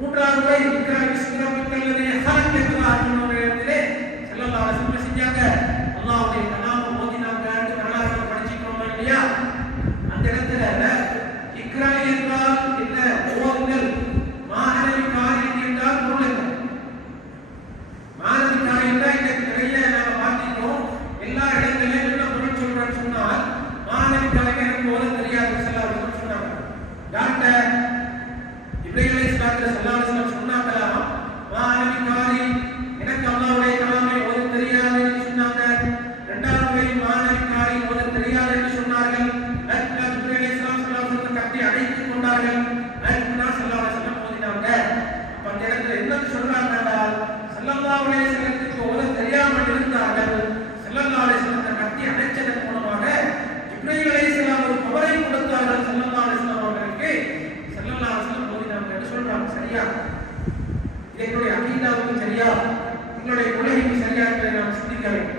மூன்றாவது முறை இக்ரா பிஸ்மி ரப்பிக்கல் லதீ ஹலக் என்பதாக சொன்ன நேரத்திலே ஸல்லல்லாஹு அலைஹி வஸல்லம் செஞ்சாங்க, அல்லாஹ்வுடைய கலாமை ஓதினாங்க. வரலாறு படிச்சிட்டோம் இல்லையா? அந்த இடத்துல இக்ரா என்றால் என்ன? ஓதுங்கள். மாஹனவி காரியம் என்றால் பொருள் என்ன? மாஹனவி காரியம் என்றால் இன்னைக்கு நிறைய நாம பார்த்திருக்கோம். எல்லா இடங்களிலும் என்ன பொருள் சொல்றேன்னு சொன்னால், மாஹனவி காரியம் எனக்கு ஓத தெரியாது ஸல்லல்லாஹு சொன்னாங்க. டாக்டர் ஜிப்ரீல் அலைஹிஸ்ஸலாத்து ஸல்லல்லாஹு அலைஹி வஸல்லம் சொன்னாங்களா, மாஹனவி காரியம் எனக்கு அல்லாஹ்வுடைய கலாமை ஓத தெரியாது என்று சொன்னாங்க. இரண்டாவது முறை மாஹனவி காரியம் ஓத தெரியாது என்று சொன்னார்கள். அதுக்கு ஜிப்ரீல் அலைஹிஸ்ஸலாம் ஸல்லல்லாஹு அலைஹி வஸல்லம் கட்டி அணைத்துக் கொண்டார்கள். அதுக்கு ஸல்லல்லாஹு அலைஹி வஸல்லம் ஓதினாங்க. அப்ப அந்த இடத்துல என்ன சொல்றாங்கன்னா, ஸல்லல்லாஹு அலைஹி வஸல்லத்துக்கு ஓத தெரியாமல் இருந்தார்கள். ஸல்லல்லாஹு அலைஹி வஸல்லத்தை கட்டி அணைச்சதன் மூலமாக ஜிப்ரீல் அலைஹிஸ்ஸலாம் ஒரு பவரை கொடுத்தார்கள் ஸல்லல்லாஹு அலைஹி வஸல்லம் அவர்களுக்கு. ஸல்லல்லாஹு அலைஹி வஸல்லம் ஓதினாங்க என்று சொல்றாங்க. சரியா? இது எங்களுடைய அகீதாவுக்கு சரியா? எங்களுடைய கொள்கைக்கு சரியா என்பதை நாம் சிந்திக்க வேண்டும்.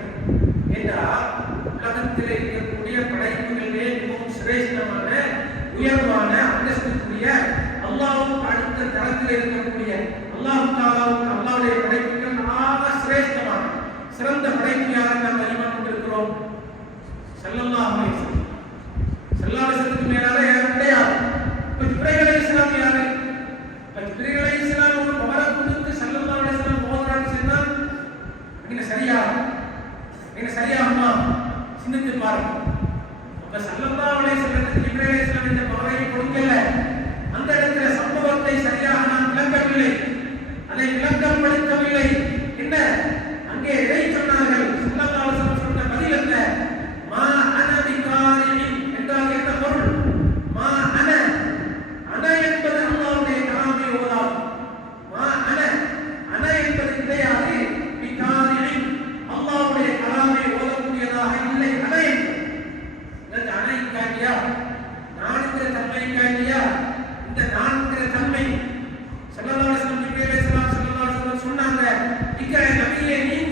என்றால் உலகத்தில் இருக்கக்கூடிய படைப்புகளிலே மிகவும் சிரேஷ்டமான உயர்வான அந்தஸ்துக்குரிய அல்லாஹ்வுக்கு அடுத்த தரத்தில் இருக்கக்கூடிய அல்லாஹ் தஆலாவுக்கு அல்லாஹ்வுடைய படைப்புகள் ஆக சிரேஷ்டமான சிறந்த படைப்பு யாரை நாம் ஈமான் கொண்டிருக்கிறோம்? ஸல்லல்லாஹு அலைஹி வஸல்லம். ஸல்லல்லாஹு அலைஹி வஸல்லம் மேலாக யாரும் கிடையாது. இப்ப ஜிப்ரீல் அலைஹிஸ்ஸலாம் யாரு? இப்ப ஜிப்ரீல் அலைஹிஸ்ஸலாம் ஒரு பவரை கொடுத்து ஸல்லல்லாஹு அலைஹி வஸல்லம் ஓதுறான்னு சொன்னா நீங்க சரியாகுமா? சிந்தித்து பாருங்க. அப்ப ஸல்லல்லாஹு அலைஹி வஸல்லம் ஜிப்ரீல் அலைஹிஸ்ஸலாம் இந்த பவரை கொடுக்கல. அந்த இடத்துல சம்பவத்தை சரியாக நாம் விளங்கவில்லை, அதை விளக்கப்படுத்தவில்லை. என்ன அங்கே எதை சொன்னார்கள்? ஸல்லல்லாஹு அலைஹி வஸல்லம் சொன்ன பதில் என்ன? மா அன பிகாரின் என்றால் என்ன பொருள்? மா அன என்பது அல்லாஹ்வுடைய கலாமை ஓதாது. மா அன என்பது கிடையாது. பிகாரின் அல்லாஹ்வுடைய கலாமை ஓதக்கூடியதாக இல்லை. அனை காட்டியா நான்கிற தன்மை காட்டியா இந்த நான்கிற தன்மை ஸல்லல்லாஹு அலைஹி வஸல்லம் சொன்னாங்க. இக்கரை நபியே நீங்க